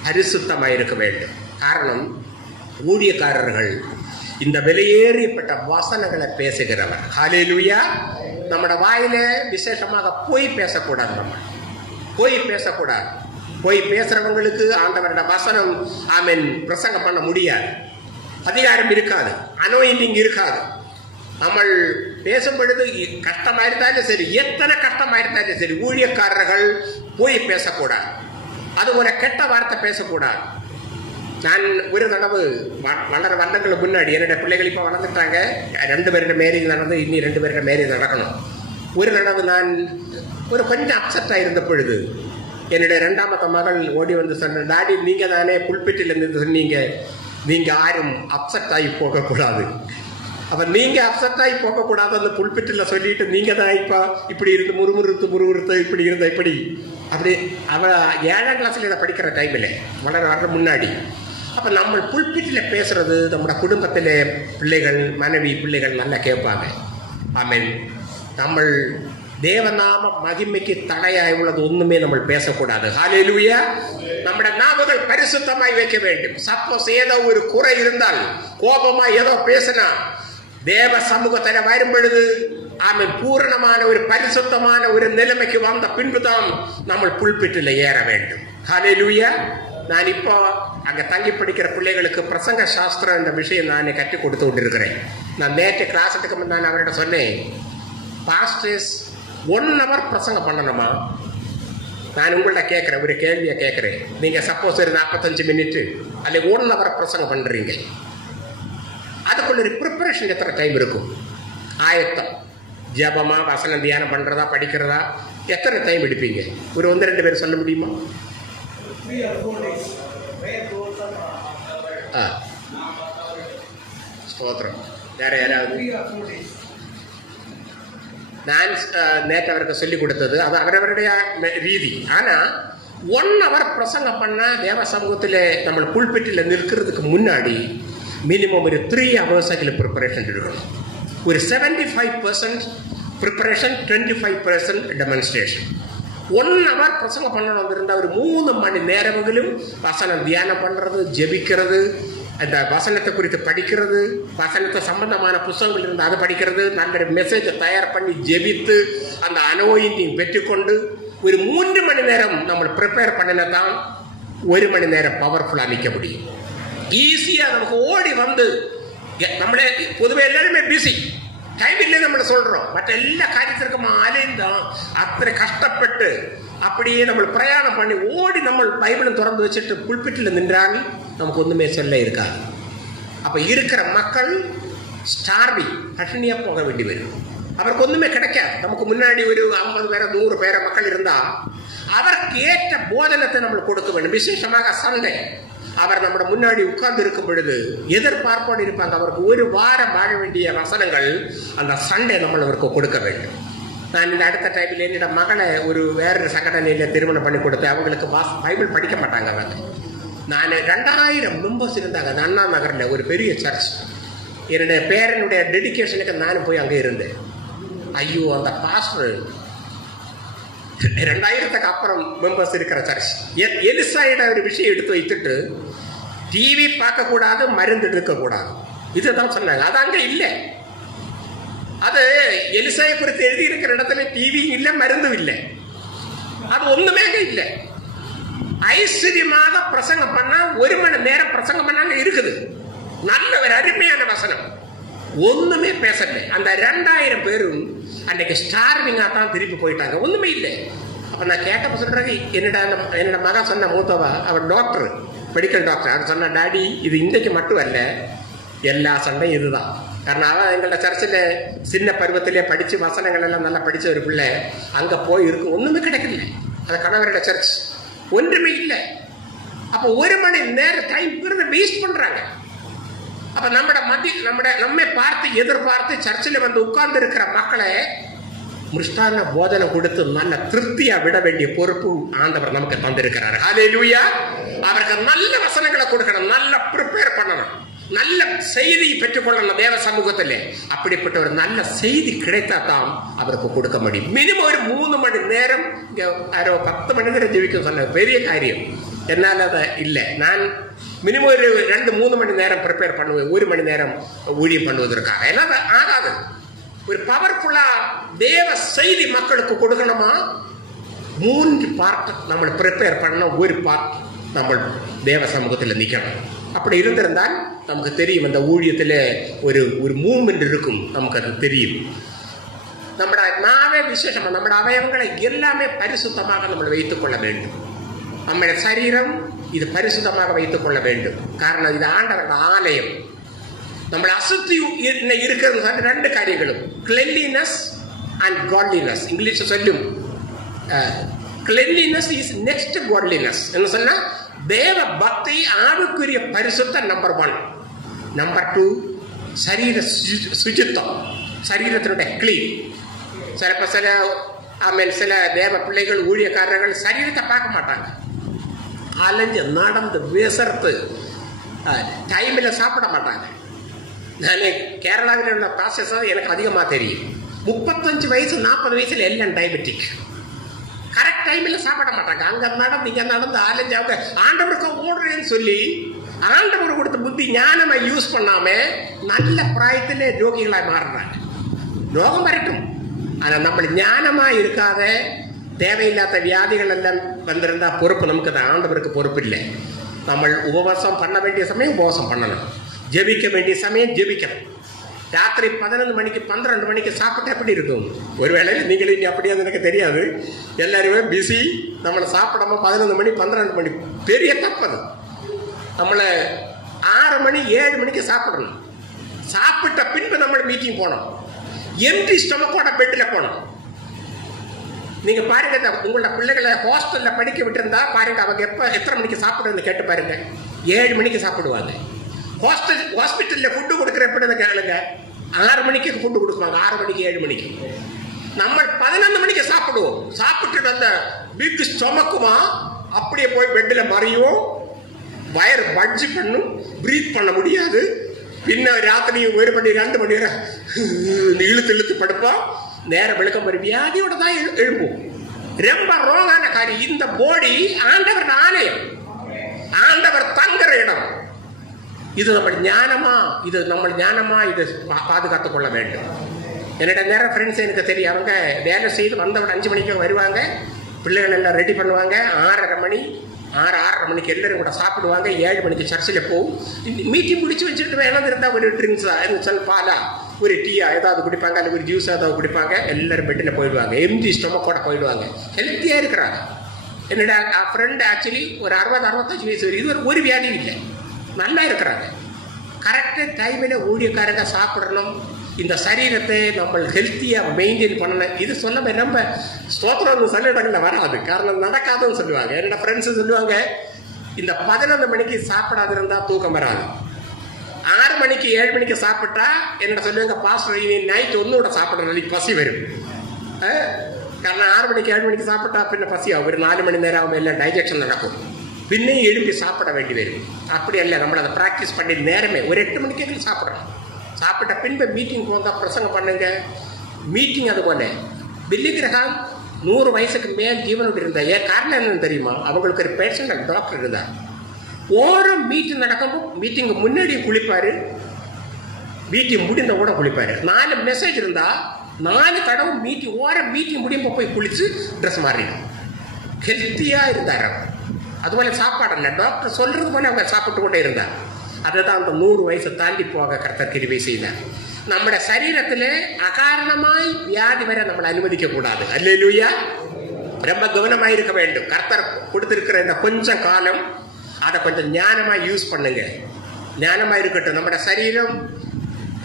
பரிசுத்தமாக இருக்க வேண்டும். காரணம், ஊழியக்காரர்கள் இந்த வெளியேறியப்பட்ட வசனங்களை பேசுகிறவர். ஹல்லேலூயா. நம்மட வாயில விசேஷமாக பொய் பேசக்கூடாது. நம்ம பொய் பேசக்கூடாது. பொய் பேசுறவங்களுக்கு ஆண்டவரோட வசனம் ஆமென் பிரசங்கம் பண்ண முடியாது. அதிகாரம் இருக்காது, அனாயிண்டிங் இருக்காது. நம்ம பேசும் பொழுது கஷ்டமா இருந்தாலும் சரி, எத்தனை கஷ்டமா இருந்தாலும் சரி, ஊழியக்காரர்கள் பொய் பேசக்கூடாது. அதுபோல கெட்ட வார்த்தை பேசக்கூடாது. நான் ஒரு தடவை வளர வருடங்களுக்கு முன்னாடி என்னுடைய பிள்ளைகள் இப்போ வளர்ந்துட்டாங்க. 2 பேருடைய மேரேஜ் நடந்து, இன்னி 2 பேருடைய மேரேஜ் நடக்கணும். ஒரு தடவை நான் ஒரு கொஞ்சம் அப்செட்டாக இருந்த பொழுது என்னுடைய 2ஆமத்த மகள் ஓடி வந்து சொன்ன, டாடி நீங்க தானே புல்பிட்டில் இருந்து சொன்னீங்க, நீங்க யாரும் அப்செட் ஆகி போகக்கூடாது. அப்ப நீங்க அப்செட் ஆகி போகக்கூடாது அந்த புல்பிட்டில் சொல்லிட்டு நீங்க தான் இப்போ இப்படி இருந்து முறுமுறுத்து இப்படி இருந்த இப்படி அப்படி. அவ 7ஆம் கிளாஸ்ல இதை படிக்கிற டைம்ல வர முன்னாடி. அப்ப நம்ம புல்பிட்டில் பேசுறது நம்மளோட குடும்பத்திலே பிள்ளைகள், மனைவி, பிள்ளைகள் நல்லா கேட்பாங்க. ஆமென். நம்ம தேவநாம மகிமைக்கு தடையாய் உள்ளது ஒண்ணுமே நம்ம பேசக்கூடாது. ஹல்லேலூயா. நம்முடைய நாவுகள் பரிசுத்தமாய் வைக்க வேண்டும். சப்போஸ் ஏதோ ஒரு குறை இருந்தால், கோபமா ஏதோ பேசினா, தேவ சமூகத்தில் வரும் பொழுது ஆமென் பூரணமான ஒரு பரிசுத்தமான ஒரு நிலைமைக்கு வந்த பின்புதான் நம்ம புல்பிட்டில் ஏற வேண்டும். ஹல்லேலூயா. நான் இப்போ அங்க தங்கி படிக்கிற பிள்ளைகளுக்கு பிரசங்க சாஸ்திரம் என்ற விஷயம் நான் கற்றுக் கொடுத்து கொண்டிருக்கிறேன். நான் நேற்று கிளாஸுக்கு முன் நான் அவர்கிட்ட சொன்னேன், பாஸ்டர்ஸ் 1 hour பிரசங்கம் பண்ணணுமா? நான் உங்கள்கிட்ட கேட்குறேன், ஒரு கேள்வியை கேட்குறேன். நீங்கள் சப்போஸ் ஒரு 45 மினிட்டு அல்லது 1 hour பிரசங்கம் பண்ணுறீங்க, அதுக்குள்ள ஒரு ப்ரிப்பரேஷன் எத்தனை டைம் இருக்கும்? ஆயத்தம், ஜபமா, வசனம் தியானம் பண்ணுறதா, படிக்கிறதா, எத்தனை டைம் எடுப்பீங்க? ஒரு 1-2 பேர் சொல்ல முடியுமா? ஸ்தோத்திரம். வேற யாராவது? நான் நேற்று அவருக்கு சொல்லிக் கொடுத்தது அது அவரவருடைய ரீதி. ஆனா 1 hour பிரசங்கம் பண்ண தேவ சமூகத்தில் நம்ம புல்பிட்டில் நிற்கிறதுக்கு முன்னாடி மினிமம் ஒரு 3 hours ப்ரிப்பரேஷன் இருக்கணும். ஒரு 75% ப்ரிப்பரேஷன், 25% டெமான்ஸ்ட்ரேஷன். 1 hour பிரசங்கம் பண்ணணும் இருந்தால் ஒரு 3 மணி நேரங்களும் வசனம் தியானம் பண்றது, ஜெபிக்கிறது, அந்த வசனத்தை குறித்து படிக்கிறது, வசனத்தை சம்பந்தமான புத்தகங்கள் இருந்து அதை படிக்கிறது, நல்ல மெசேஜை தயார் பண்ணி ஜெபித்து அந்த அனாயிண்டிங் பெற்றுக்கொண்டு ஒரு 3 மணி நேரம் நம்ம ப்ரிப்பேர் பண்ணினதான் 1 மணி நேரம் பவர்ஃபுல்லாக நிற்க முடியும். ஈஸியாக நமக்கு ஓடி வந்து நம்மளே பொதுவாக எல்லாருமே பிஸி, டைம் இல்லை நம்மளை சொல்றோம். மற்ற எல்லா காரியத்திற்கும் அலைந்தான் அத்தனை கஷ்டப்பட்டு அப்படியே நம்ம பிரயாணம் பண்ணி ஓடி நம்ம பைபிளை திறந்து வச்சுட்டு புல்பிட்டில் நின்றால் நமக்கு ஒன்றுமே சொல்ல இருக்காது. அப்போ இருக்கிற மக்கள் ஸ்டார்விங், பட்டினியாக போக வேண்டி வரும். அவருக்கு ஒன்றுமே கிடைக்காது. நமக்கு முன்னாடி ஒரு 50 பேரை 100 பேரை மக்கள் இருந்தால் அவருக்கு ஏற்ற போதனத்தை நம்மளுக்கு கொடுக்க வேண்டும். விசேஷமாக சண்டே அவர் நம்ம முன்னாடி உட்கார்ந்து இருக்கும் பொழுது எதிர்பார்ப்போடு இருப்பாங்க. அவருக்கு ஒரு வாரம் வாழ வேண்டிய வசனங்கள் அந்த சண்டே நம்ம அவருக்கு கொடுக்க வேண்டும். நான் இந்த அடுத்த டைமில் என்னோட மகளை ஒரு வேறு சங்கடனையில் திருமணம் பண்ணி கொடுத்தேன். அவங்களுக்கு பைபிள் படிக்க மாட்டாங்க. அவங்க நான் 2000 மெம்பர்ஸ் இருந்தாங்க. அந்த அண்ணா நகரில் ஒரு பெரிய சர்ச். என்னுடைய பேரனுடைய டெடிக்கேஷனுக்கு நானும் போய் அங்கே இருந்தேன். ஐயோ, அந்த பாஸ்டர் 2000க்கு அப்புறம் மெம்பர்ஸ் இருக்கிற சர்ச். எலிசாயிட ஒரு விஷயம் எடுத்து வைத்துட்டு டிவி பார்க்கக்கூடாது, மருந்து எடுக்கக்கூடாது, இதுதான் சொன்னாங்க. அது அங்கே இல்லை. அது எலிசாயை குறித்து எழுதி இருக்கிற இடத்துல டிவியும் இல்லை, மருந்தும் இல்லை. அது ஒண்ணுமே அங்கே இல்லை. ஐஸ்வர்யமாக பிரசங்கம் பண்ணா 1 மணி நேரம் பிரசங்கம் பண்ணாங்க இருக்குது. நல்ல ஒரு அருமையான வசனம், ஒண்ணுமே பேசல. அந்த 2000 பேரும் அன்னைக்கு ஸ்டார்விங்கா தான் திருப்பி போயிட்டாங்க. ஒண்ணுமே இல்லை. அப்போ நான் கேட்டப்போ சொல்கிறேன், என்னோட மகன் சொன்ன மூத்தவா, அவர் டாக்டர், மெடிக்கல் டாக்டர். அவர் சொன்ன, டாடி இது இன்றைக்கு மட்டும் அல்ல, எல்லா சண்டையும் இதுதான். காரணம் அவன் எங்களோட சர்ச்சில் சின்ன பருவத்திலே படித்து வசனங்கள் எல்லாம் நல்லா படித்த ஒரு பிள்ளை. அங்கே போய் இருக்கும், ஒன்றுமே கிடைக்கல. அது கணவரோட சர்ச் ஒன்றுமே இல்லை. அப்போ 1 மணி நேரம் டைம் வேஸ்ட் பண்ணுறாங்க. அப்போ நம்மை பார்த்து எதிர்பார்த்து சர்ச்சில் வந்து உட்கார்ந்து இருக்கிற மக்களை மிருஷ்டான போதனை கொடுத்து நல்ல திருப்தியா விட வேண்டிய பொறுப்பும் ஆண்டவர் நமக்கு தந்திருக்கிறார். ஹல்லேலூயா. அவருக்கு நல்ல வசனங்களை கொடுக்கணும், நல்ல ப்ரிப்பேர் பண்ணணும், நல்ல செய்தி பெற்றுக்கொள்ளணும் தேவ சமூகத்தில். அப்படிப்பட்ட ஒரு நல்ல செய்தி கிடைத்தா தான் அவருக்கு கொடுக்க முடியும். மினிமம் ஒரு 3 மணி நேரம், இங்கே 10 மணி நேரம் ஜெபிக்க சொன்ன பெரிய காரியம். என்னால் அதை இல்லை. நான் மினிமம் ஒரு 2-3 மணி நேரம் ப்ரிப்பேர் பண்ணுவேன், 1 மணி நேரம் ஊழியம் பண்ணுவதற்காக. ஏன்னா ஆகாது. ஒரு பவர்ஃபுல்லா தேவ செய்தி மக்களுக்கு கொடுக்கணுமா, 3 பார்ட் நம்ம ப்ரிப்பேர் பண்ணணும். 1 பார்ட் நம்ம தேவ சமூகத்தில் நிற்கணும். அப்படி இருந்திருந்தால் நமக்கு தெரியும், அந்த ஊழியத்தில் ஒரு மூவ்மெண்ட் இருக்கும், நமக்கு அது தெரியும். நம்மளோட நாவே விசேஷமாக நம்மளோட அவயவங்களை எல்லாமே பரிசுத்தமாக நம்ம வைத்துக் கொள்ள வேண்டும். நம்முடைய சரீரம் இது பரிசுத்தமாக வைத்துக் கொள்ள வேண்டும். காரணம் இது ஆண்டவரோட ஆலயம். நம்மளை அசுத்தி இருக்கிறது 2 காரியங்களும், கிளென்லினஸ் அண்ட் காட்லினஸ். இங்கிலீஷ் சொல்லும், கிளென்லினஸ் இஸ் நெக்ஸ்ட் காட்லினஸ். என்ன சொன்னா, தேவ பக்தி ஆவிக்குரிய பரிசுத்தம் நம்பர் 1. நம்பர் 2 சரீர சுஜித்தம், சரீரத்தினுடைய கிளீன். சில தேவ பிள்ளைகள் ஊழியக்காரர்கள் சரீரத்தை பார்க்க மாட்டாங்க. அலைஞ்சு நடந்து விசர்த்து டைமில் சாப்பிட மாட்டாங்க. நான் கேரளாவில் உள்ள ப்ராசஸ் எனக்கு அதிகமாக தெரியும். 35 வயசு 40 வயசுல எல்லாம் டயபெட்டிக். கரெக்ட் டைமில் சாப்பிட மாட்டாங்க. அங்கே நடந்து இங்கே நடந்து அலைஞ்சு அவங்க ஆண்டவருக்கு ஓடுறேன்னு சொல்லி ஆண்டவர் கொடுத்த புத்தி ஞானமா யூஸ் பண்ணாம நல்ல பிராயத்திலே ரோகிகளாக மாறுறாங்க. ரோகம் வரட்டும், ஆனால் நம்ம ஞானமா இருக்காத தேவையில்லாத வியாதிகள் எல்லாம் வந்திருந்தா பொறுப்பு நமக்கு தான். ஆண்டவருக்கு பொறுப்பு இல்லை. நம்ம உபவாசம் பண்ண வேண்டிய சமயம் உபவாசம் பண்ணணும், ஜெபிக்க வேண்டிய சமயம் ஜெபிக்கணும். ராத்திரி 11 மணிக்கு 12 மணிக்கு சாப்பிட்டா எப்படி இருக்கும்? ஒருவேளை நீங்களும் இங்கே அப்படியாது எனக்கு தெரியாது. எல்லாருமே பிஸி. நம்மளை சாப்பிடாம 11 மணி 12 மணி பெரிய தப்பது. நம்மளை 6 மணி 7 மணிக்கு சாப்பிடணும். சாப்பிட்ட பின்பு நம்ம மீட்டிங் போனோம், எம்டி ஸ்டொமக்கோட பெட்டில் போனோம். நீங்க பாருங்க, உங்களோட பிள்ளைகளை ஹாஸ்டல்ல படிக்க விட்டுருந்தா பாருங்க, அவங்க எத்தனை மணிக்கு சாப்பிடுறது கேட்டு பாருங்க. 7 மணிக்கு சாப்பிடுவாங்க. ஹாஸ்பிட்டல்ல ஃபுட்டு கொடுக்குற எப்படி கேளுங்க, 6 மணிக்கு ஃபுட்டு கொடுப்பாங்க, 6 மணிக்கு 7 மணிக்கு. நம்ம 11 மணிக்கு சாப்பிடுவோம். சாப்பிட்டு அந்த பிக் ஸ்டொமக்குமா அப்படியே போய் பெட்டில் மறையும், வயர் பட்ஜி பண்ணும், பிரீத் பண்ண முடியாது. பின்ன ராத்திரி 1 மணி 2 மணி நேரம் இழுத்து படுப்போம். நேரம் விளக்கம் ஒரு வியாதியோட தான் எழும்பும். ரொம்ப ரோகான காரியம். இந்த பாடி ஆண்டவர் ஆலயம், ஆண்டவர் தங்குற இடம். இது நம்ம ஞானமா இது பாதுகாத்துக் கொள்ள வேண்டும். என்னோட நேரம் ஃப்ரெண்ட்ஸ் எனக்கு தெரியும், அவங்க வேலை செய்து வந்தவங்க 5 மணிக்கு வருவாங்க, பிள்ளைகள் எல்லாம் ரெடி பண்ணுவாங்க. 6:30 மணி 6:30 மணிக்கு எல்லாரும் கூட சாப்பிடுவாங்க. 7 மணிக்கு சர்ச்சில் போகும். மீட்டிங் முடிச்சு வச்சுட்டு வேணாம் இருந்தால் ஒரு ட்ரிங்க்ஸா சொல் பாலா ஒரு டீயா ஏதாவது குடிப்பாங்க, அல்லது ஒரு ஜூஸ் ஏதாவது குடிப்பாங்க. எல்லாரும் பெட்டில் போயிடுவாங்க, எம்டி ஸ்டொமக்கோட போயிடுவாங்க. ஹெல்த்தியாக இருக்கிறாங்க. என்னோட ஃப்ரெண்ட் ஆக்சுவலி ஒரு 60-65 வயசு வரைக்கும் இது ஒரு வியாதியும் இல்லை, நல்லா இருக்கிறாங்க. கரெக்டாக டைமில் ஊழியக்காரங்க சாப்பிடணும். இந்த சரீரத்தை நம்ம ஹெல்த்தியாக மெயின்டைன் பண்ணணும். இது சொல்ல நம்ம ஸ்தோத்திரம் சில இடங்களில் வராது, காரணம் நடக்காதுன்னு சொல்லுவாங்க. என்னோட ஃப்ரெண்ட்ஸு சொல்லுவாங்க, இந்த 11 மணிக்கு சாப்பிடாது இருந்தால் தூக்கம் வராது. 6 மணிக்கு 7 மணிக்கு சாப்பிட்டா என்னோட சொல்லுவாங்க, பாஸ்டர் நீ நைட் ஒன்னோட சாப்பிட்றது பசி வரும். காரணம் 6 மணிக்கு 7 மணிக்கு சாப்பிட்டா பின்ன பசி ஆகும். ஒரு 4 மணி நேரம் அவங்க எல்லாம் டைஜெக்ஷன் நடக்கும், பின்னையும் எழுப்பி சாப்பிட வேண்டி வரும். அப்படி அல்ல, நம்மளை அதை ப்ராக்டிஸ் பண்ணி நேரமே ஒரு 8 மணிக்கு எங்களுக்கு சாப்பிட்றோம். சாப்பிட்ட பின்பு மீட்டிங் போந்தால் பிரசங்கம் பண்ணுங்க. மீட்டிங் அதுபோல பில்லி கிரஹாம் 100 வயசுக்கு மேல் ஜீவனோடு இருந்தார். ஏன் காரணம் என்னன்னு தெரியுமா? அவங்களுக்கு ஒரு பேஷண்ட் டாக்டர் இருந்தார். ஓரோ மீட்டிங் நடக்கும்போது மீட்டிங்கு முன்னாடி குளிப்பாரு, மீட்டிங் முடிந்த கூட குளிப்பாரு. 4 மெசேஜ் இருந்தா 4 தடவை மீட்டிங் முடியும்போது போய் குளிச்சு ட்ரெஸ் மாறிடும். ஹெல்த்தியா இருந்தார் அவர். அதுபோல சாப்பாடு இல்லை, டாக்டர் சொல்றது போல அவங்க சாப்பிட்டு கொண்டே இருந்தார். அதுதான் அந்த 100 வயசை தாண்டி போக கர்த்தர் கிருபை செய்தார். நம்முடைய சரீரத்தில் அகாரணமாய் வியாதி வரை நம்மளை அனுமதிக்க கூடாது. அல்லேலூயா. ரொம்ப கவனமாக இருக்க வேண்டும். கர்த்தர் கொடுத்திருக்கிற இந்த கொஞ்சம் காலம் அதை கொஞ்சம் ஞானமா யூஸ் பண்ணுங்க. ஞானமா இருக்கட்டும். நம்முடைய சரீரம்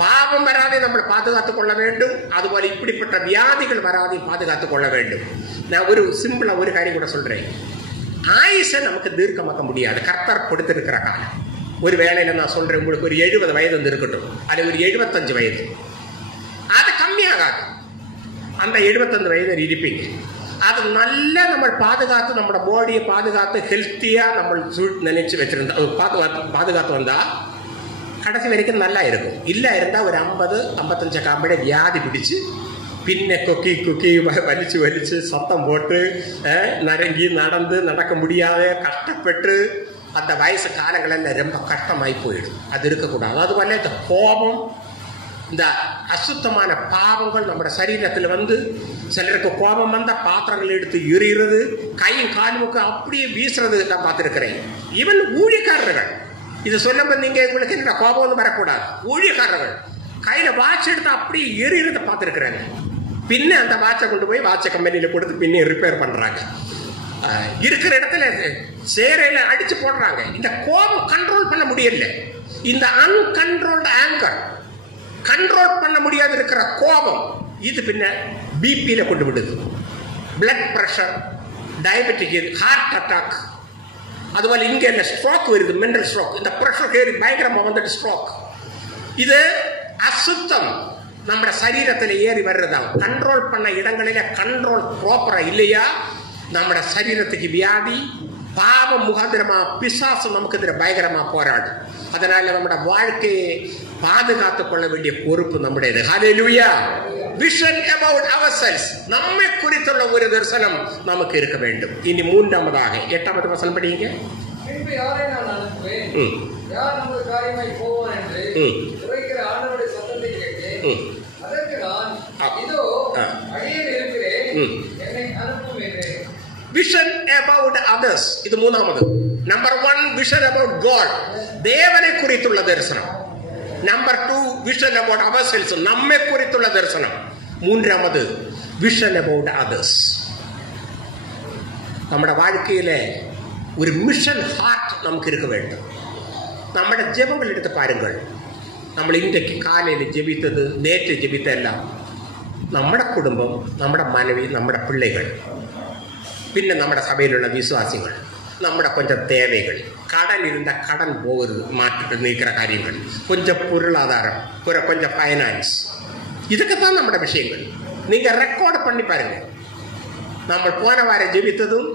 பாவம் வராதே நம்மளை பாதுகாத்துக் கொள்ள வேண்டும். அதுபோல இப்படிப்பட்ட வியாதிகள் வராதே பாதுகாத்துக் கொள்ள வேண்டும். நான் ஒரு சிம்பிளா ஒரு காரியம் கூட சொல்றேன். ஆயுசை நமக்கு தீர்க்கமாக்க முடியாது. கர்த்தர் கொடுத்திருக்கிற காலம். ஒரு வேளையில நான் சொல்றேன், உங்களுக்கு ஒரு 70 வயது இருக்கட்டும், அது ஒரு 75 வயது, அது கம்மியாகாது. அந்த 75 வயது இருப்பீங்க. அது நல்லா நம்ம பாதுகாத்து, நம்மளோட பாடியை பாதுகாத்து ஹெல்த்தியா நம்ம நினைச்சு வச்சிருந்தா பாதுகாத்து வந்தா கடைசி வரைக்கும் நல்லா இருக்கும். இல்லை இருந்தால் ஒரு 50-55 காம்படை வியாதி பிடிச்சு பின்ன கொக்கி வலிச்சு சத்தம் போட்டு நரங்கி நடக்க முடியாத கஷ்டப்பட்டு அந்த வயசு காலங்களில் ரொம்ப கஷ்டமாகி போயிடும். அது இருக்கக்கூடாது. அதுபோல இந்த கோபம், இந்த அசுத்தமான பாவங்கள் நம்ம சரீரத்தில் வந்து சிலருக்கு கோபம் வந்தால் பாத்திரங்கள் எடுத்து எறிகிறது, கையும் காலுக்கு அப்படியே வீசுறது நான் பார்த்துருக்கிறேன். ஈவன் ஊழியக்காரர்கள் இது சொல்லும்போது நீங்க உங்களுக்கு என்ன கோபம் வந்து வரக்கூடாது. ஊழியக்காரர்கள் கையில வாட்ச் எடுத்து அப்படியே எறிகிறத பார்த்துருக்குறாங்க. பின்ன அந்த வாட்சை கொண்டு போய் வாட்சை கம்பெனியில கொடுத்து பின்ன ரிப்பேர் பண்றாங்க. இருக்கிற இடத்துல சேரையில அடிச்சு போடுறாங்க. இந்த கோபம் கண்ட்ரோல் பண்ண முடியல. இந்த அன்கண்ட்ரோல்டு ஆங்கர், கண்ட்ரோல் பண்ண முடியாது இருக்கிற கோபம், இது பின்ன பிபியில கொண்டு விடுது. Blood pressure, diabetic, heart attack, அதுபோல இங்க என்ன ஸ்ட்ரோக் வருது, மென்டல் ஸ்ட்ரோக். இந்த பிரஷர் ஏறி பயங்கரமா வந்துட்டு ஸ்ட்ரோக். இது அசுத்தம் நம்ம சரீரத்தில் ஏறி வர்றதா. கண்ட்ரோல் பண்ண இடங்களில கண்ட்ரோல் ப்ராப்பரா இல்லையா, நம்ம சரீரத்துக்கு வியாதி, பாவம் முகாந்திரமா பிசாசு நமக்கு எதிர பயங்கரமா போராடு. அதனால நம்முடைய வாழ்க்கையை பாதுகாத்துக் கொள்ள வேண்டிய பொறுப்பு நம்முடையது. ஹல்லேலூயா. விஷன் அபவுட் அவர்செல்ஸ், நம்மை குறித்துள்ள ஒரு தரிசனம் நமக்கு இருக்க வேண்டும். இனி 3ஆவதாக 8வது வசனம் படிங்க. Vision about others, இது 3வது. நம்பர் 1 vision about God, தேவனை குறித்துள்ள தரிசனம். நம்பர் 2 vision about ourselves, நம்மை குறித்துள்ள தரிசனம். 3வது vision about others. நம்முடைய வாழ்க்கையில ஒரு மிஷன் ஹார்ட் நமக்கு இருக்க வேண்டும். நம்முடைய ஜெபங்கள் எடுத்து பாருங்கள். നമ്മൾ இன்றைக்கு காலையில் ஜெபித்தது, நேற்று ஜெபித்த எல்லாம் നമ്മുടെ കുടുംബം, നമ്മുടെ മനവി, നമ്മുടെ പിള്ളേകൾ, പിന്നെ നമ്മുടെ സഭയിലുള്ള വിശ്വാസികൾ, നമ്മുടെ கொஞ்சம் தேவைகள், கடன் இருந்தால் கடன் போகுது, மாற்று நீக்கிற காரியங்கள், கொஞ்சம் பொருளாதாரம், கொஞ்சம் ஃபைனான்ஸ், இதுக்கு தான் நம்மளோட விஷயங்கள். நீங்கள் ரெக்கார்டு பண்ணி பாருங்க. நம்ம போன வாரம் ஜெபித்ததும்,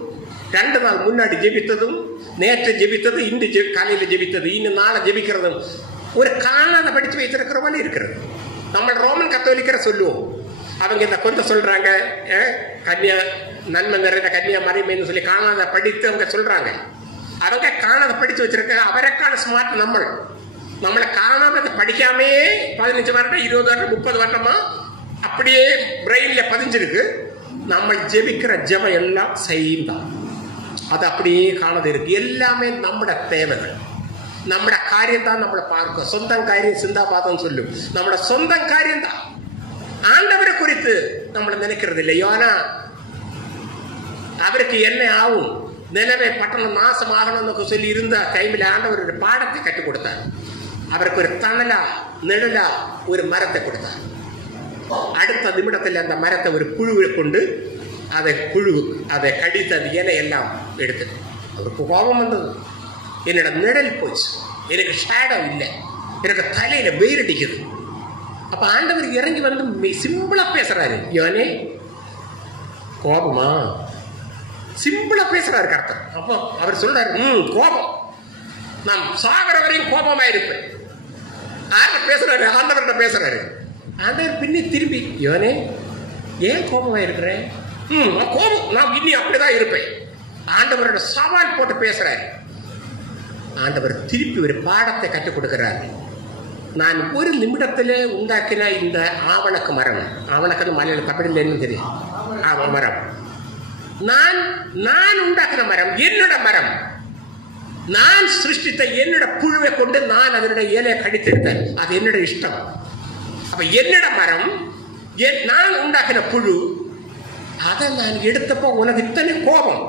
2 நாள் முன்னாடி ஜெபித்ததும், நேற்று ஜெபித்தது, இன்று காலையில் ஜெபித்தது, இன்னும் நாளை ஜெபிக்கிறதும் ஒரு காணாத படித்து வைத்திருக்கிற மாதிரி இருக்கிறது. நம்ம ரோமன் கத்தோலிக்கரை சொல்லுவோம். அவங்க இந்த கொஞ்சம் சொல்றாங்க, கன்னியா நன்மை நிறைந்த கன்னியா மறைமைன்னு சொல்லி காணாத படித்து அவங்க சொல்றாங்க. அவங்க காணாத படித்து வச்சிருக்க அவரைக்கான ஸ்மார்ட். நம்மளை காணாத படிக்காமே 15 வருடம் 20 வருடம் 30 வருடமா அப்படியே பிரெயின்ல பதிஞ்சிருக்கு. நம்ம ஜெபிக்கிற ஜெபம் எல்லாம் செய்தான், அது அப்படியே காணாத இருக்கு. எல்லாமே நம்மட தேவைகள், நம்மட காரியம் தான் நம்மளை பார்க்கும். சொந்த காரியம் சிந்தாபாதம் சொல்லும். நம்மளோட சொந்த காரியம் தான். ஆண்டவரை குறித்து நம்மளை நினைக்கிறது இல்லை. யோனா அவருக்கு என்ன ஆகும், நிலவே பட்டணம் நாசம் ஆகணும்னு சொல்லி இருந்த டைமில் ஆண்டவருடைய பாடத்தை கற்றுக் கொடுத்தார். அவருக்கு ஒரு தணலா நிழலா ஒரு மரத்தை கொடுத்தார். அடுத்த நிமிடத்தில் அந்த மரத்தை ஒரு புழுவை கொண்டு அதை கடித்து அந்த இலையெல்லாம் எடுத்தது. அவருக்கு கோபம் வந்தது. என்னோட நிழல் போச்சு, எனக்கு ஷேடோ இல்லை, எனக்கு தலையில வெயில் அடிக்குது. அப்ப ஆண்டவர் இறங்கி வந்து சிம்பிளா பேசுறாரு. யோனே கோபமா, சிம்பிளா பேசுறாரு கர்த்தர். அப்போ அவர் சொல்றாரு, கோபம், நான் சாகர வரையும் கோபமா இருப்பேன். யார்கிட்ட பேசுறாரு? ஆண்டவர்கிட்ட பேசுறாரு. ஆண்டவர் பின்னி திரும்பி, யோனே ஏன் கோபமா இருக்கிறேன்? கோபம், நான் இன்னி அப்படிதான் இருப்பேன். ஆண்டவரோட சவால் போட்டு பேசுறாரு. ஆண்டவர் திருப்பி ஒரு பாடத்தை கற்றுக் கொடுக்கிறார். நான் ஒரு நிமிடத்தில் உண்டாக்கின இந்த ஆவணக்கு மரம், ஆவணக்கு மலையில தமிழில் என்ன தெரியும், மரம், நான் உண்டாக்கின மரம், என்னோட மரம், நான் சிருஷ்டித்த என்னோட புழுவை கொண்டு நான் அதனுடைய இலையை கடித்தெடுத்தேன். அது என்னோட இஷ்டம். அப்ப என்னோட மரம், நான் உண்டாக்கின புழு, அதை நான் எடுத்தப்போ உனக்கு இத்தனை கோபம்.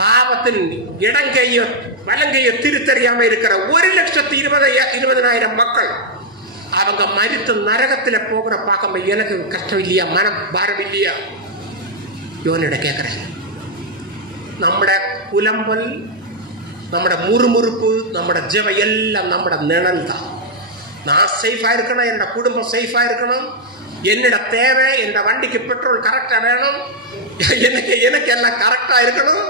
பாவத்தின் இடங்கையோ வலங்கையோ திருத்தறியாம இருக்கிற 1,20,000 மக்கள் அவங்க மரித்து நரகத்தில் போகிற பார்க்க எனக்கு கஷ்டம் இல்லையா, மனம் பாரம் இல்லையா? யோனிட கேட்கிறேன். நம்மட புலம்பல், நம்மட முறுமுறுப்பு, நம்மட ஜெப எல்லாம் நம்மட நிழல் தான். நான் சேஃபா இருக்கணும், என்னோட குடும்பம் சேஃபா இருக்கணும், என்னோட தேவை, என்னோட வண்டிக்கு பெட்ரோல் கரெக்டா வேணும், எனக்கு எல்லாம் கரெக்டா இருக்கணும்,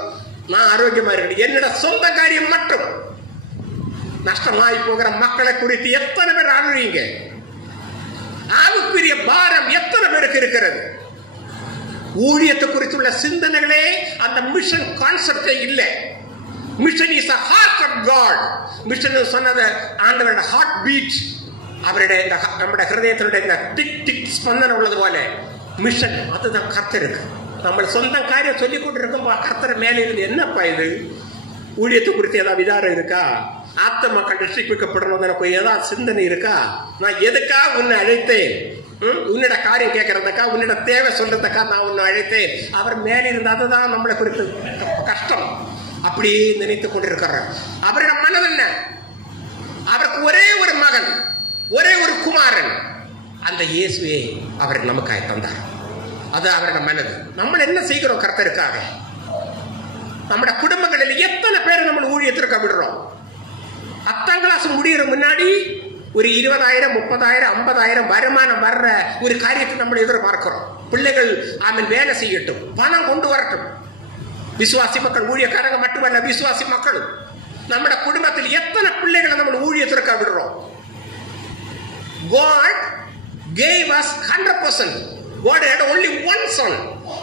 நான் ஆரோக்கியமா இருக்கணும். என்னோட சொந்த காரியம் மட்டும் நஷ்டமாய் போகிற மக்களை குறித்து எத்தனை பேர் ஆளுவீங்க? ஆவுக்குரிய பாரம் எத்தனை பேருக்கு இருக்கிறது? ஊழியத்தை குறித்துள்ள சிந்தனைகளே அந்த மிஷன் கான்செப்டே இல்லை. Mission is a heart of God. Mission சொன்னது ஆண்டவரோட ஹார்ட் பீட், அவருடைய நம்முடைய ஹிருதயத்தினுடைய டிக் டிக் ஸ்பந்தனம் உள்ளது போல மிஷன். அதுதான் கர்த்தருக்கு. நம்ம சொந்த காரியம் சொல்லி கொண்டு இருக்கும் கர்த்தர் மேலே இருந்து என்னப்பா இது ஊழியத்தை குறித்து ஏதாவது விதாரம் இருக்கா? ஆத்த மக்கள் ரட்சிக்கப்படணும் எனக்கு ஏதாவது சிந்தனை இருக்கா? நான் எதுக்கா உன்னை அழைத்தேன்? உன்னோட காரியம் கேட்கறதுக்கா, உன்னோட தேவை சொல்றதுக்கா நான் உன்னை அழைத்தேன்? அவர் மேலே இருந்து அதுதான் நம்மளை குறித்து கஷ்டம் அப்படியே நினைத்து கொண்டிருக்கிறார். அவரோட மனது என்ன? அவருக்கு ஒரே ஒரு மகன், ஒரே ஒரு குமாரன், அந்த இயேசுவே அவர் நமக்காக தந்தார். அது அவரோட மனது. நம்ம என்ன செய்கிறோம் கர்த்தருக்காக? நம்ம குடும்பங்களில் எத்தனை பேர் நம்ம ஊழியத்திற்கு விடுறோம்? 10ஆம் கிளாஸ் முடிகிற முன்னாடி ஒரு 20,000, 30,000, 50,000 வருமானம் வர்ற ஒரு காரியத்தை நம்ம எதிர்பார்க்கிறோம். பிள்ளைகள் வேலை செய்யட்டும், பணம் கொண்டு வரட்டும். விசுவாசி மக்கள், ஊழியக்காரங்க மட்டுமல்ல, விசுவாசி மக்கள் நம்ம குடும்பத்தில் எத்தனை பிள்ளைகளை நம்ம ஊழியத்திற்கு விடுறோம்? God gave us 100%. God had only one son.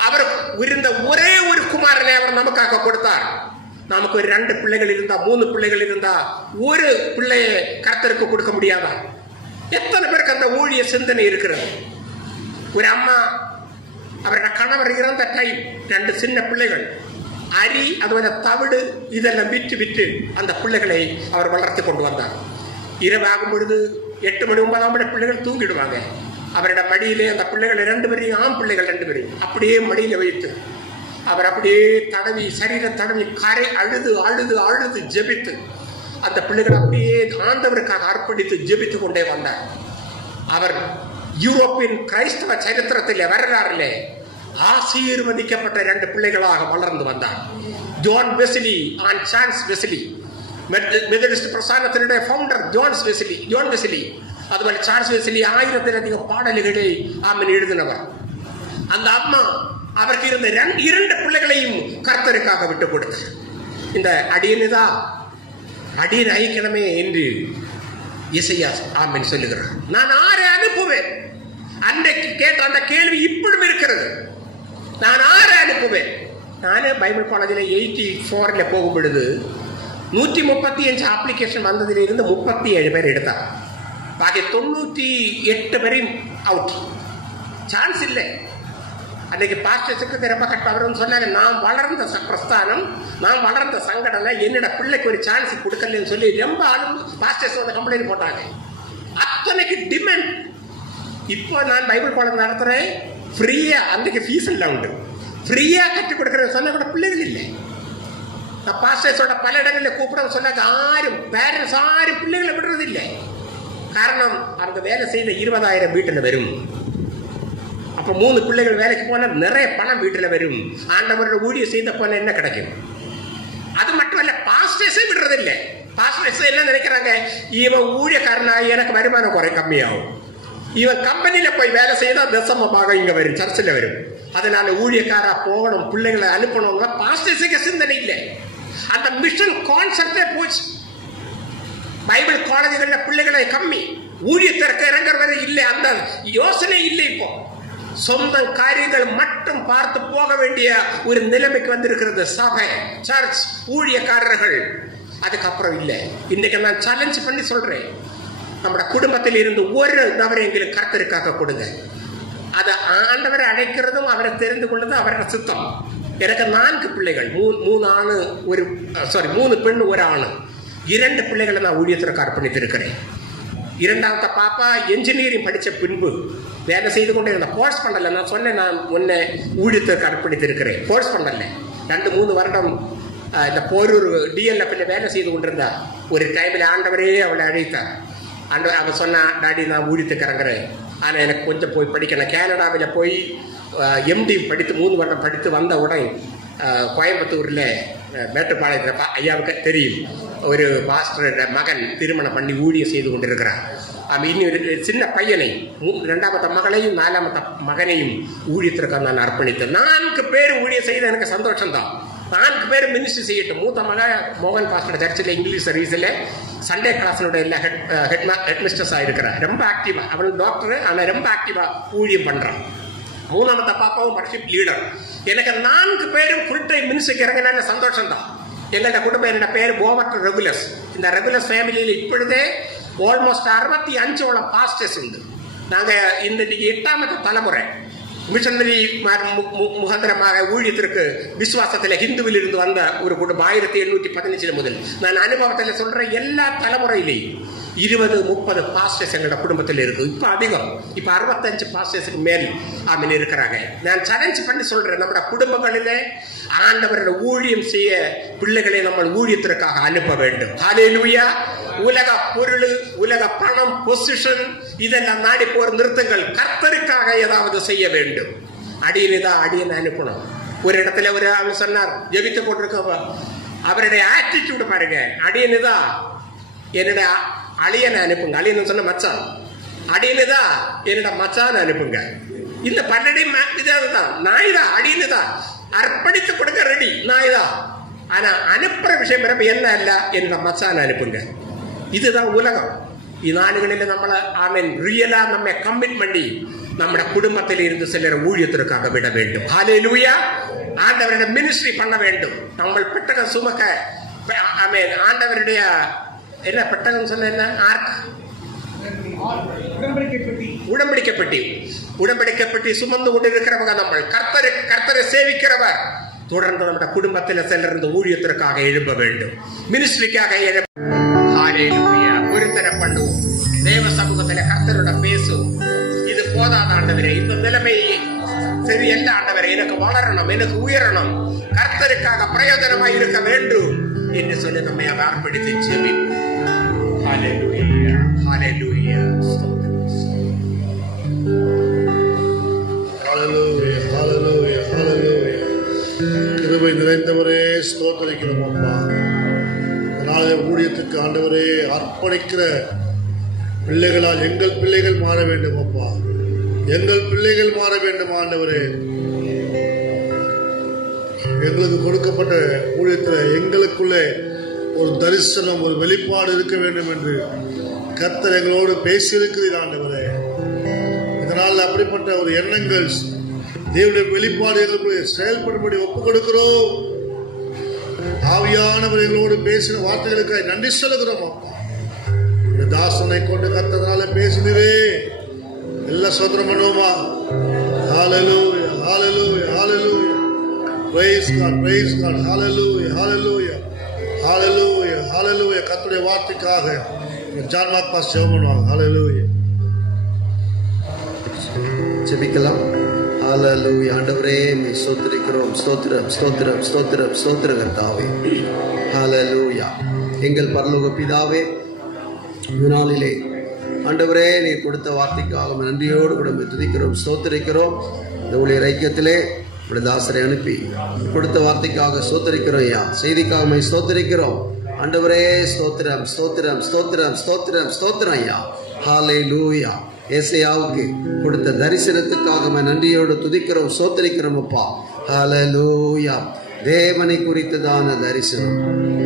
அவர் இருந்த ஒரே ஒரு குமாரனை அவர் நமக்காக கொடுத்தார். நமக்கு ஒரு 2 பிள்ளைகள் இருந்தா, 3 பிள்ளைகள் இருந்தா, ஒரு பிள்ளையை கர்த்தருக்கு கொடுக்க முடியாதா? எத்தனை பேருக்கு அந்த ஊழிய சிந்தனை இருக்கிறது? ஒரு அம்மா, அவரோட கணவர் இறந்த டைம், 2 சின்ன பிள்ளைகள், அரி அதுவரை தவிடு இதெல்லாம் விட்டு அந்த பிள்ளைகளை அவர் வளர்த்து கொண்டு வந்தார். இரவு ஆகும் பொழுது 8 மணி 9ஆம் மணி பிள்ளைகள் தூங்கிடுவாங்க. அவரோட மடியிலே அந்த பிள்ளைகள் 2 பேரையும், ஆண் பிள்ளைகள் 2 பேரையும் அப்படியே மடியில வைத்து அவர் அப்படியே தடவி, சரீரம் தடவி, கரை அழுது அழுது அழுது ஜெபித்து அந்த பிள்ளைகள் அப்படியே ஆண்டவருக்காக அர்ப்பணித்து ஜெபித்து கொண்டே வந்தார். அவர் யூரோப்பின் கிறிஸ்தவ சரித்திரத்தில் வரலாறிலே ஆசீர்வதிக்கப்பட்ட 2 பிள்ளைகளாக வளர்ந்து வந்தார். John Wesley and Charles Wesley, Methodist பிரஸ்தானத்தினுடைய ஃபவுண்டர் ஜான் வெஸ்லி, அதுபோல சார்ல்ஸ் வெஸ்லி 1000 அதிகம் பாடல்களை எழுதினவர். அந்த அம்மா அவருக்கு இருந்த 2 பிள்ளைகளையும் கர்த்தருக்காக விட்டு கொடுத்தார். இந்த அடியனுதா அடியன் ஐக்கியமே என்று இசையா ஆமென் சொல்லுகிறார். நான் ஆரை அனுப்புவேன்? அன்றைக்கு கேட்ட அந்த கேள்வி இப்பொழுது இருக்கிறது. நான் ஆரை அனுப்புவேன்? நானே பைபிள் காலேஜில் 84 போகும் பொழுது 135 அப்ளிகேஷன் வந்ததிலிருந்து 37 பேர் எடுத்தார். பாக்கி 98 பேரையும் அவுட். சான்ஸ் இல்லை. அன்னைக்கு பாஸ்டர்ஸுக்கு ரொம்ப கட்டவர்னு சொன்னாங்க. நான் வளர்ந்த பிரஸ்தானம், நான் வளர்ந்த சங்கடனை என்னோட பிள்ளைக்கு ஒரு சான்ஸ் கொடுக்கலன்னு சொல்லி ரொம்ப பாஸ்டர்ஸ் வந்து கம்ப்ளைண்ட் போட்டாங்க. அத்தனைக்கு டிமாண்ட். இப்போ நான் பைபிள் காலேஜ் நடத்துறேன் ஃப்ரீயா, அன்றைக்கு ஃபீஸ் எல்லாம் உண்டு, ஃப்ரீயா கற்றுக் கொடுக்குறேன்னு சொன்ன கூட பிள்ளைகள் இல்லை. நான் பாஸ்டர்ஸோட பல இடங்களில் கூப்பிட சொன்னாங்க. பேரண்ட்ஸ் யாரும் பிள்ளைகளை விடுறது இல்லை. காரணம், அவங்க வேலை செய்த 20,000 வீட்டில் வரும். அப்போ 3 பிள்ளைகள் வேலைக்கு போனால் நிறைய பணம் வீட்டில் வரும். ஆண்டவரோட ஊழியம் செய்த போன என்ன கிடைக்கும்? அது மட்டும் இல்ல, பாஸ்டர்ஸே விடுறது இல்லை. பாஸ்டர்ஸ் என்ன நினைக்கிறாங்க, இவன் ஊழியக்காரனாக எனக்கு வருமானம் கம்மியாகும், இவன் கம்பெனியில போய் வேலை செய்தா தசமமாக இங்க வரும், சர்ச்சில் வரும், அதனால ஊழியக்காரா போகணும், பிள்ளைகளை அனுப்பணும். பாஸ்டர்ஸுக்கு சிந்தனை இல்லை. அந்த மிஷன் கான்செப்டே போச்சு. பைபிள் காலேஜ்களில் பிள்ளைகளை கம்மி, ஊழியத்திற்கு இறங்குறது இல்லை, அந்த யோசனை இல்லை. இப்போ சொந்த காரியங்கள் மட்டும் பார்த்து போக வேண்டிய ஒரு நிலைமைக்கு வந்திருக்கிறது சபை, சர்ச், ஊழியக்காரர்கள். அதுக்கப்புறம் இல்லை. இன்னைக்கு நான் சேலஞ்ச் பண்ணி சொல்றேன், நம்ம குடும்பத்தில் இருந்து ஒரு நபரை எங்களுக்கு கர்த்தருக்காக கொடுங்க. அதை ஆண்டவரை அழைக்கிறதும் அவரை தெரிந்து கொள்வதும் அவரோட சித்தம். எனக்கு 4 பிள்ளைகள், 3 பெண் 1 ஆண், 2 பிள்ளைகளை நான் ஊழியத்திற்கு அர்ப்பணித்திருக்கிறேன். இரண்டாவது பாப்பா என்ஜினியரிங் படித்த பின்பு வேலை செய்து கொண்டே இருந்த. போர்ஸ் பண்ணல. நான் சொன்னேன், நான் உன்னை ஊழியத்துக்கு அர்ப்பணித்திருக்கிறேன். போர்ஸ் பண்ணல. 2-3 வருடம் இந்த போரூர் DLF வேலை செய்து கொண்டிருந்தா. ஒரு டைமில் ஆண்டவரே அவளை அழைத்தார். அவள் சொன்னா, டாடி நான் ஊழியத்துக்கு இறங்குறேன், ஆனால் எனக்கு கொஞ்சம் போய் படிக்கணும். கனடாவில் போய் MD படித்து 3 வருடம் படித்து வந்த உடனே கோயம்புத்தூரில் மேட்டுப்பாளையத்தில் ஐயாவுக்கு தெரியும், ஒரு பாஸ்டரோட மகன் திருமணம் பண்ணி ஊழியம் செய்து கொண்டிருக்கிறார். இன்னொரு சின்ன பையனை, 2வது மகளையும் 4வது மகனையும் ஊழியத்திற்காக நான் அர்ப்பணித்தேன். 4 பேர் ஊழியம் செய்த எனக்கு சந்தோஷம்தான். 4 பேர் மினிஸ்ட்ரி செய்யட்டும். மூத்த மகன் மோகன் பாஸ்டர் சர்ச்சில் இங்கிலீஷ் சர்வீஸில் சண்டே கிளாஸினுடைய எல்லா ஹெட்மிஸ்டர்ஸாக இருக்கிறார். ரொம்ப ஆக்டிவாக. அவன் டாக்டர், ஆனால் ரொம்ப ஆக்டிவாக ஊழியம் பண்ணுறான். 3வது பாப்பாவும் வர்ஷிப் லீடர். எனக்கு 4 பேரும் ஃபுல் டைம் மினிஸ்ட்ரிக்கு இறங்கின சந்தோஷம் தான். எங்களோட குடும்பம், என்னோட பேர் போவட் ரெகுலஸ். இந்த ரெகுலஸ் ஃபேமிலியில் இப்பொழுதே ஆல்மோஸ்ட் 65 பாஸ்டர்ஸ் உண்டு. நாங்கள் இந்த 8வது தலைமுறை மிஷனரி முகந்திரமாக ஊழியத்திற்கு விசுவாசத்தில் ஹிந்துவில் இருந்து வந்த ஒரு குடும்பம். 1815 முதல் நான் அனுபவத்தில் சொல்கிறேன். எல்லா தலைமுறையிலையும் 20-30 பாஸ்டர்ஸ் எங்களோட குடும்பத்தில் இருக்கு. இப்போ அதிகம். இப்போ 65 பாஸ்டர்ஸுக்கு மேல் இருக்கிறாங்க. நான் சேலஞ்ச் பண்ணி சொல்றேன், நம்மளோட குடும்பங்களிலே ஆண்டவரோட ஊழியம் செய்ய பிள்ளைகளை நம்ம ஊழியத்திற்காக அனுப்ப வேண்டும். ஹல்லேலூயா. உலக பொருள், உலக பணம், பொசிஷன் இதெல்லாம் நாடி போர் நிறுத்தங்கள். கர்த்தருக்காக ஏதாவது செய்ய வேண்டும். அடியனைதான் அடியனை அனுப்பணும். ஒரு இடத்துல ஒரு அவர் சொன்னார், ஜெபித்து போட்டிருக்க, அவருடைய ஆட்டிடியூட் பாருங்க. அடியனைதான் என்னுடைய அழியனை அனுப்புங்க. அழியன்னு சொன்ன மச்சான். அடியனுதான் என்னோட மச்சான் அனுப்புங்க. இந்த 12 இதான் நாய்தான். அடியனுதான் அர்ப்பணித்து கொடுக்க ரெடி நாய்தான். ஆனா அனுப்புற விஷயம் பிறப்பு என்ன இல்ல, என்னோட மச்சான் அனுப்புங்க. இதுதான் உலகம். இந்நாடுகளில் நம்மளை ரியலா நம்ம கமிட் பண்ணி நம்ம குடும்பத்தில் இருந்து சிலர் ஊழியத்திற்காக விட வேண்டும். ஹல்லேலூயா. ஆண்டவருடைய மினிஸ்ட்ரி பண்ண வேண்டும். நம்ம பெட்டகம் சுமக்க ஆண்டவருடைய என்ன பெட்டகம் சொன்ன என்ன உடன்படிக்கப்பட்டி சுமந்து கொண்டிருக்கிறவங்க நம்ம. கர்த்தரை சேவிக்கிறவர் தொடர்ந்து நம்ம குடும்பத்தில் சிலர் ஊழியத்திற்காக எழுப்ப வேண்டும். மினிஸ்ட்ரிக்காக ஒருத்தர பண்ணுவோம். தேவ சமூகத்தில் கர்த்தரோட பேசும். இது போதாத ஆண்டவரே, இந்த நிலைமை சரியல்ல ஆண்டவரே, எனக்கு வளரணும், எனக்கு உயரணும், கர்த்தருக்காக பிரயோஜனமாய் இருக்க வேண்டும் என்று சொல்லி நம்மை அர்ப்பணித்து ஜெபிப்போம். ஹல்லேலூயா, ஹல்லேலூயா. ஹல்லேலூயா, ஹல்லேலூயா, ஹல்லேலூயா. கிருபை நிறைந்தவரே ஸ்தோத்திரிக்கிறோம் அப்பா. நாளைய ஊழியத்துக்கு ஆண்டவரே அர்ப்பணிக்கிற பிள்ளைகளால் எங்கள் பிள்ளைகள் மாற வேண்டும் அப்பா. எங்கள் பிள்ளைகள் மாற வேண்டும் ஆண்டவரே. எங்களுக்கு கொடுக்கப்பட்ட ஊழியத்தில் எங்களுக்குள்ளே ஒரு தரிசனம், ஒரு வெளிப்பாடு இருக்க வேண்டும் என்று கர்த்தர் எங்களோடு பேசியிருக்கிறீர் ஆண்டவரே. இதனால் அப்படிப்பட்ட ஒரு எண்ணங்கள், தேவனுடைய வெளிப்பாடு எங்களுக்குள்ளே செயல்படும்படி ஒப்புக் கொடுக்கிறோம். ஆவியானவர் எங்களோடு பேசின வார்த்தைகளுக்காக நன்றி சொல்லுகிறோம் அப்பா. இந்த தாசனை கொண்டு கர்த்தரால பேசினரே, எல்லாம் சோதரம் பண்ணுவோமா? ஹல்லேலூயா, ஹல்லேலூயா, ஹல்லேலூயா. Praise God, praise God. Hallelujah, hallelujah, hallelujah, hallelujah. கர்த்தருடைய வார்த்தைக்காக ஜான் மார்க் பாஸ் ஜெபம் பண்ணுவாங்க. Hallelujah. ஜெபிக்கலாம். ஹல்லேலூயா. ஆண்டவரே மே ஸ்தோத்திரிக்கிறோம். ஸ்தோத்திரம், ஸ்தோத்திரம், ஸ்தோத்திரம், ஸ்தோத்திரம் கர்த்தாவே. ஹல்லேலூயா. எங்கள் பரலோக பிதாவே, இந்த நாளிலே ஆண்டவரே நீர் கொடுத்த வார்த்தைக்காக நன்றியோடு கூட துதிக்கிறோம், ஸ்தோத்திரிக்கிறோம். இந்த ஊழியர் ஐக்கியத்திலே தாசரை அனுப்பி கொடுத்த வார்த்தைக்காக ஸ்தோத்திரிக்கிறோம் ஐயா. செய்திக்காக ஸ்தோத்திரிக்கிறோம் ஆண்டவரே. ஸ்தோத்திரம், ஸ்தோத்திரம், ஸ்தோத்திரம், ஸ்தோத்திரம், ஸ்தோத்திரம் ஐயா. ஹல்லேலூயா. ஏசாயாவுக்கு கொடுத்த தரிசனத்துக்காக நன்றியோடு துதிக்கிறோம், ஸ்தோத்திரிக்கிறோம் அப்பா. ஹல்லேலூயா. தேவனை குறித்ததான தரிசனம்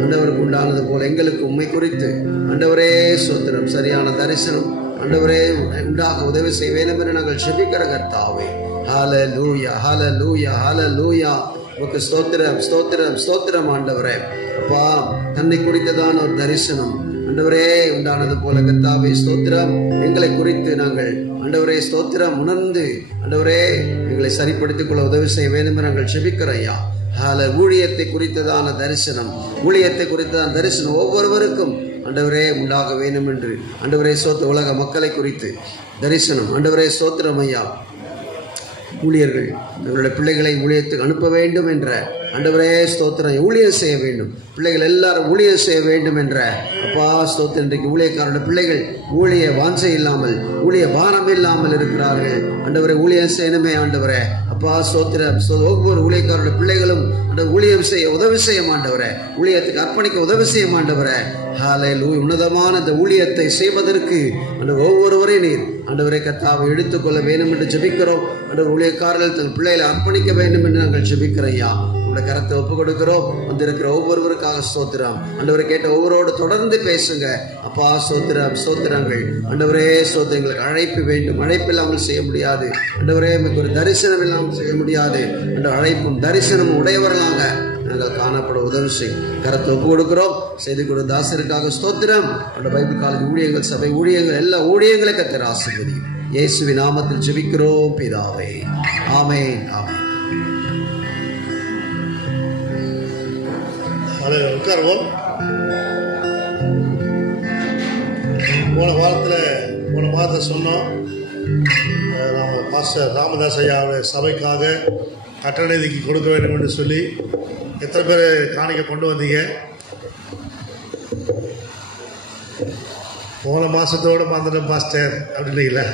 ஆண்டவருக்கு உண்டானது போல எங்களுக்கு உண்மை குறித்து ஆண்டவரே ஸ்தோத்திரம். சரியான தரிசனம் ஆண்டவரே உண்டாக உதவி செய்ய வேண்டும் என்று நாங்கள் ஜெபிக்கிற கர்த்தாவே. ஹல்லேலூயா, ஹல்லேலூயா, ஹல்லேலூயா. உமக்கு ஸ்தோத்திரம், ஸ்தோத்திரம், ஸ்தோத்திரம் ஆண்டவரே. அப்பா, தன்னை குறித்ததான ஒரு தரிசனம் ஆண்டவரே உண்டானது போல கர்த்தாவே ஸ்தோத்திரம். எங்களை குறித்து நாங்கள் ஆண்டவரே ஸ்தோத்திரம் உணர்ந்து ஆண்டவரே எங்களை சரிப்படுத்திக் கொள்ள உதவி செய்ய வேண்டும் என்று நாங்கள் ஜெபிக்கிறோம் ஐயா. ஊழியத்தை குறித்ததான தரிசனம், ஊழியத்தை குறித்ததான தரிசனம் ஒவ்வொருவருக்கும் ஆண்டவரே உண்டாக வேண்டும் என்று ஆண்டவரே ஸ்தோத்திரம். உலக மக்களை குறித்து தரிசனம் ஆண்டவரே ஸ்தோத்திரம் ஐயா. ஊழியர்கள் தங்களுடைய பிள்ளைகளை ஊழியத்துக்கு அனுப்ப வேண்டும் என்ற ஆண்டவரே ஸ்தோத்திரம். ஊழியம் செய்ய வேண்டும், பிள்ளைகள் எல்லாரும் ஊழியம் செய்ய வேண்டும் என்ற அப்பா ஸ்தோத்திரம். இன்றைக்கு ஊழியக்காரருடைய பிள்ளைகள் ஊழிய வாஞ்சை இல்லாமல், ஊழிய பாரம் இல்லாமல் இருக்கிறார்கள். ஆண்டவரை ஊழியம் செய்யணுமே ஆண்டவரே அப்பா ஸ்தோத்திரம். ஒவ்வொரு ஊழியக்காரருடைய பிள்ளைகளும் ஊழியம் செய்ய உதவி செய்ய மாண்டவரே, ஊழியத்துக்கு அர்ப்பணிக்க உதவி செய்ய மாண்டவரே. ஹல்லேலூயா. உன்னதமான இந்த ஊழியத்தை செய்வதற்கு ஒவ்வொருவரையும் நீர் ஆண்டவரை கர்த்தாவை எடுத்துக்கொள்ள வேண்டும் என்று ஜெபிக்கிறோம். ஆண்டவர் ஊழியக்காரர்கள் தங்கள் பிள்ளைகளை அர்ப்பணிக்க வேண்டும் என்று நாங்கள் ஜெபிக்கிறோம் ஐயா. உங்களுடைய கரத்தை ஒப்பு கொடுக்கிறோம். வந்திருக்கிற ஒவ்வொருவருக்காக ஸ்தோத்திரம். ஆண்டவரை கேட்ட ஒவ்வொருவரோடு தொடர்ந்து பேசுங்க அப்பா ஸ்தோத்திரம். ஸ்தோத்திரங்கள் ஆண்டவரே ஸ்தோத்திரம். எங்களுக்கு அழைப்பு வேண்டும், அழைப்பு இல்லாமல் செய்ய முடியாது ஆண்டவரே. எங்களுக்கு ஒரு தரிசனம் இல்லாமல் செய்ய முடியாது. அந்த அழைப்பும் தரிசனமும் உடையவர்களாக நாங்கள் காணப்பட உதவி செய்யும். கரத்தை ஒப்பு கொடுக்கிறோம். செய்து கொடு தாசருக்காக ஸ்தோத்திரம். அந்த பைபிள் காலேஜ் ஊழியங்கள், சபை ஊழியங்கள், எல்லா ஊழியங்களை கர்த்தர் ஆசீர்வதியும். இயேசுவின் நாமத்தில் ஜெபிக்கிறோம் பிதாவே. ஆமென். ஆமென். உட்காருவோம். போன வாரத்தில் சொன்னோம், நம்ம பாஸ்டர் ராமதாஸ் ஐயாவுடைய சபைக்காக கட்டண நிதிக்கு கொடுக்க வேண்டும் என்று சொல்லி எத்தனை பேர் காணிக்க கொண்டு வந்தீங்க? போன மாதத்தோடு மாத்திரம் பாஸ்டர் அப்படின்னீங்களா?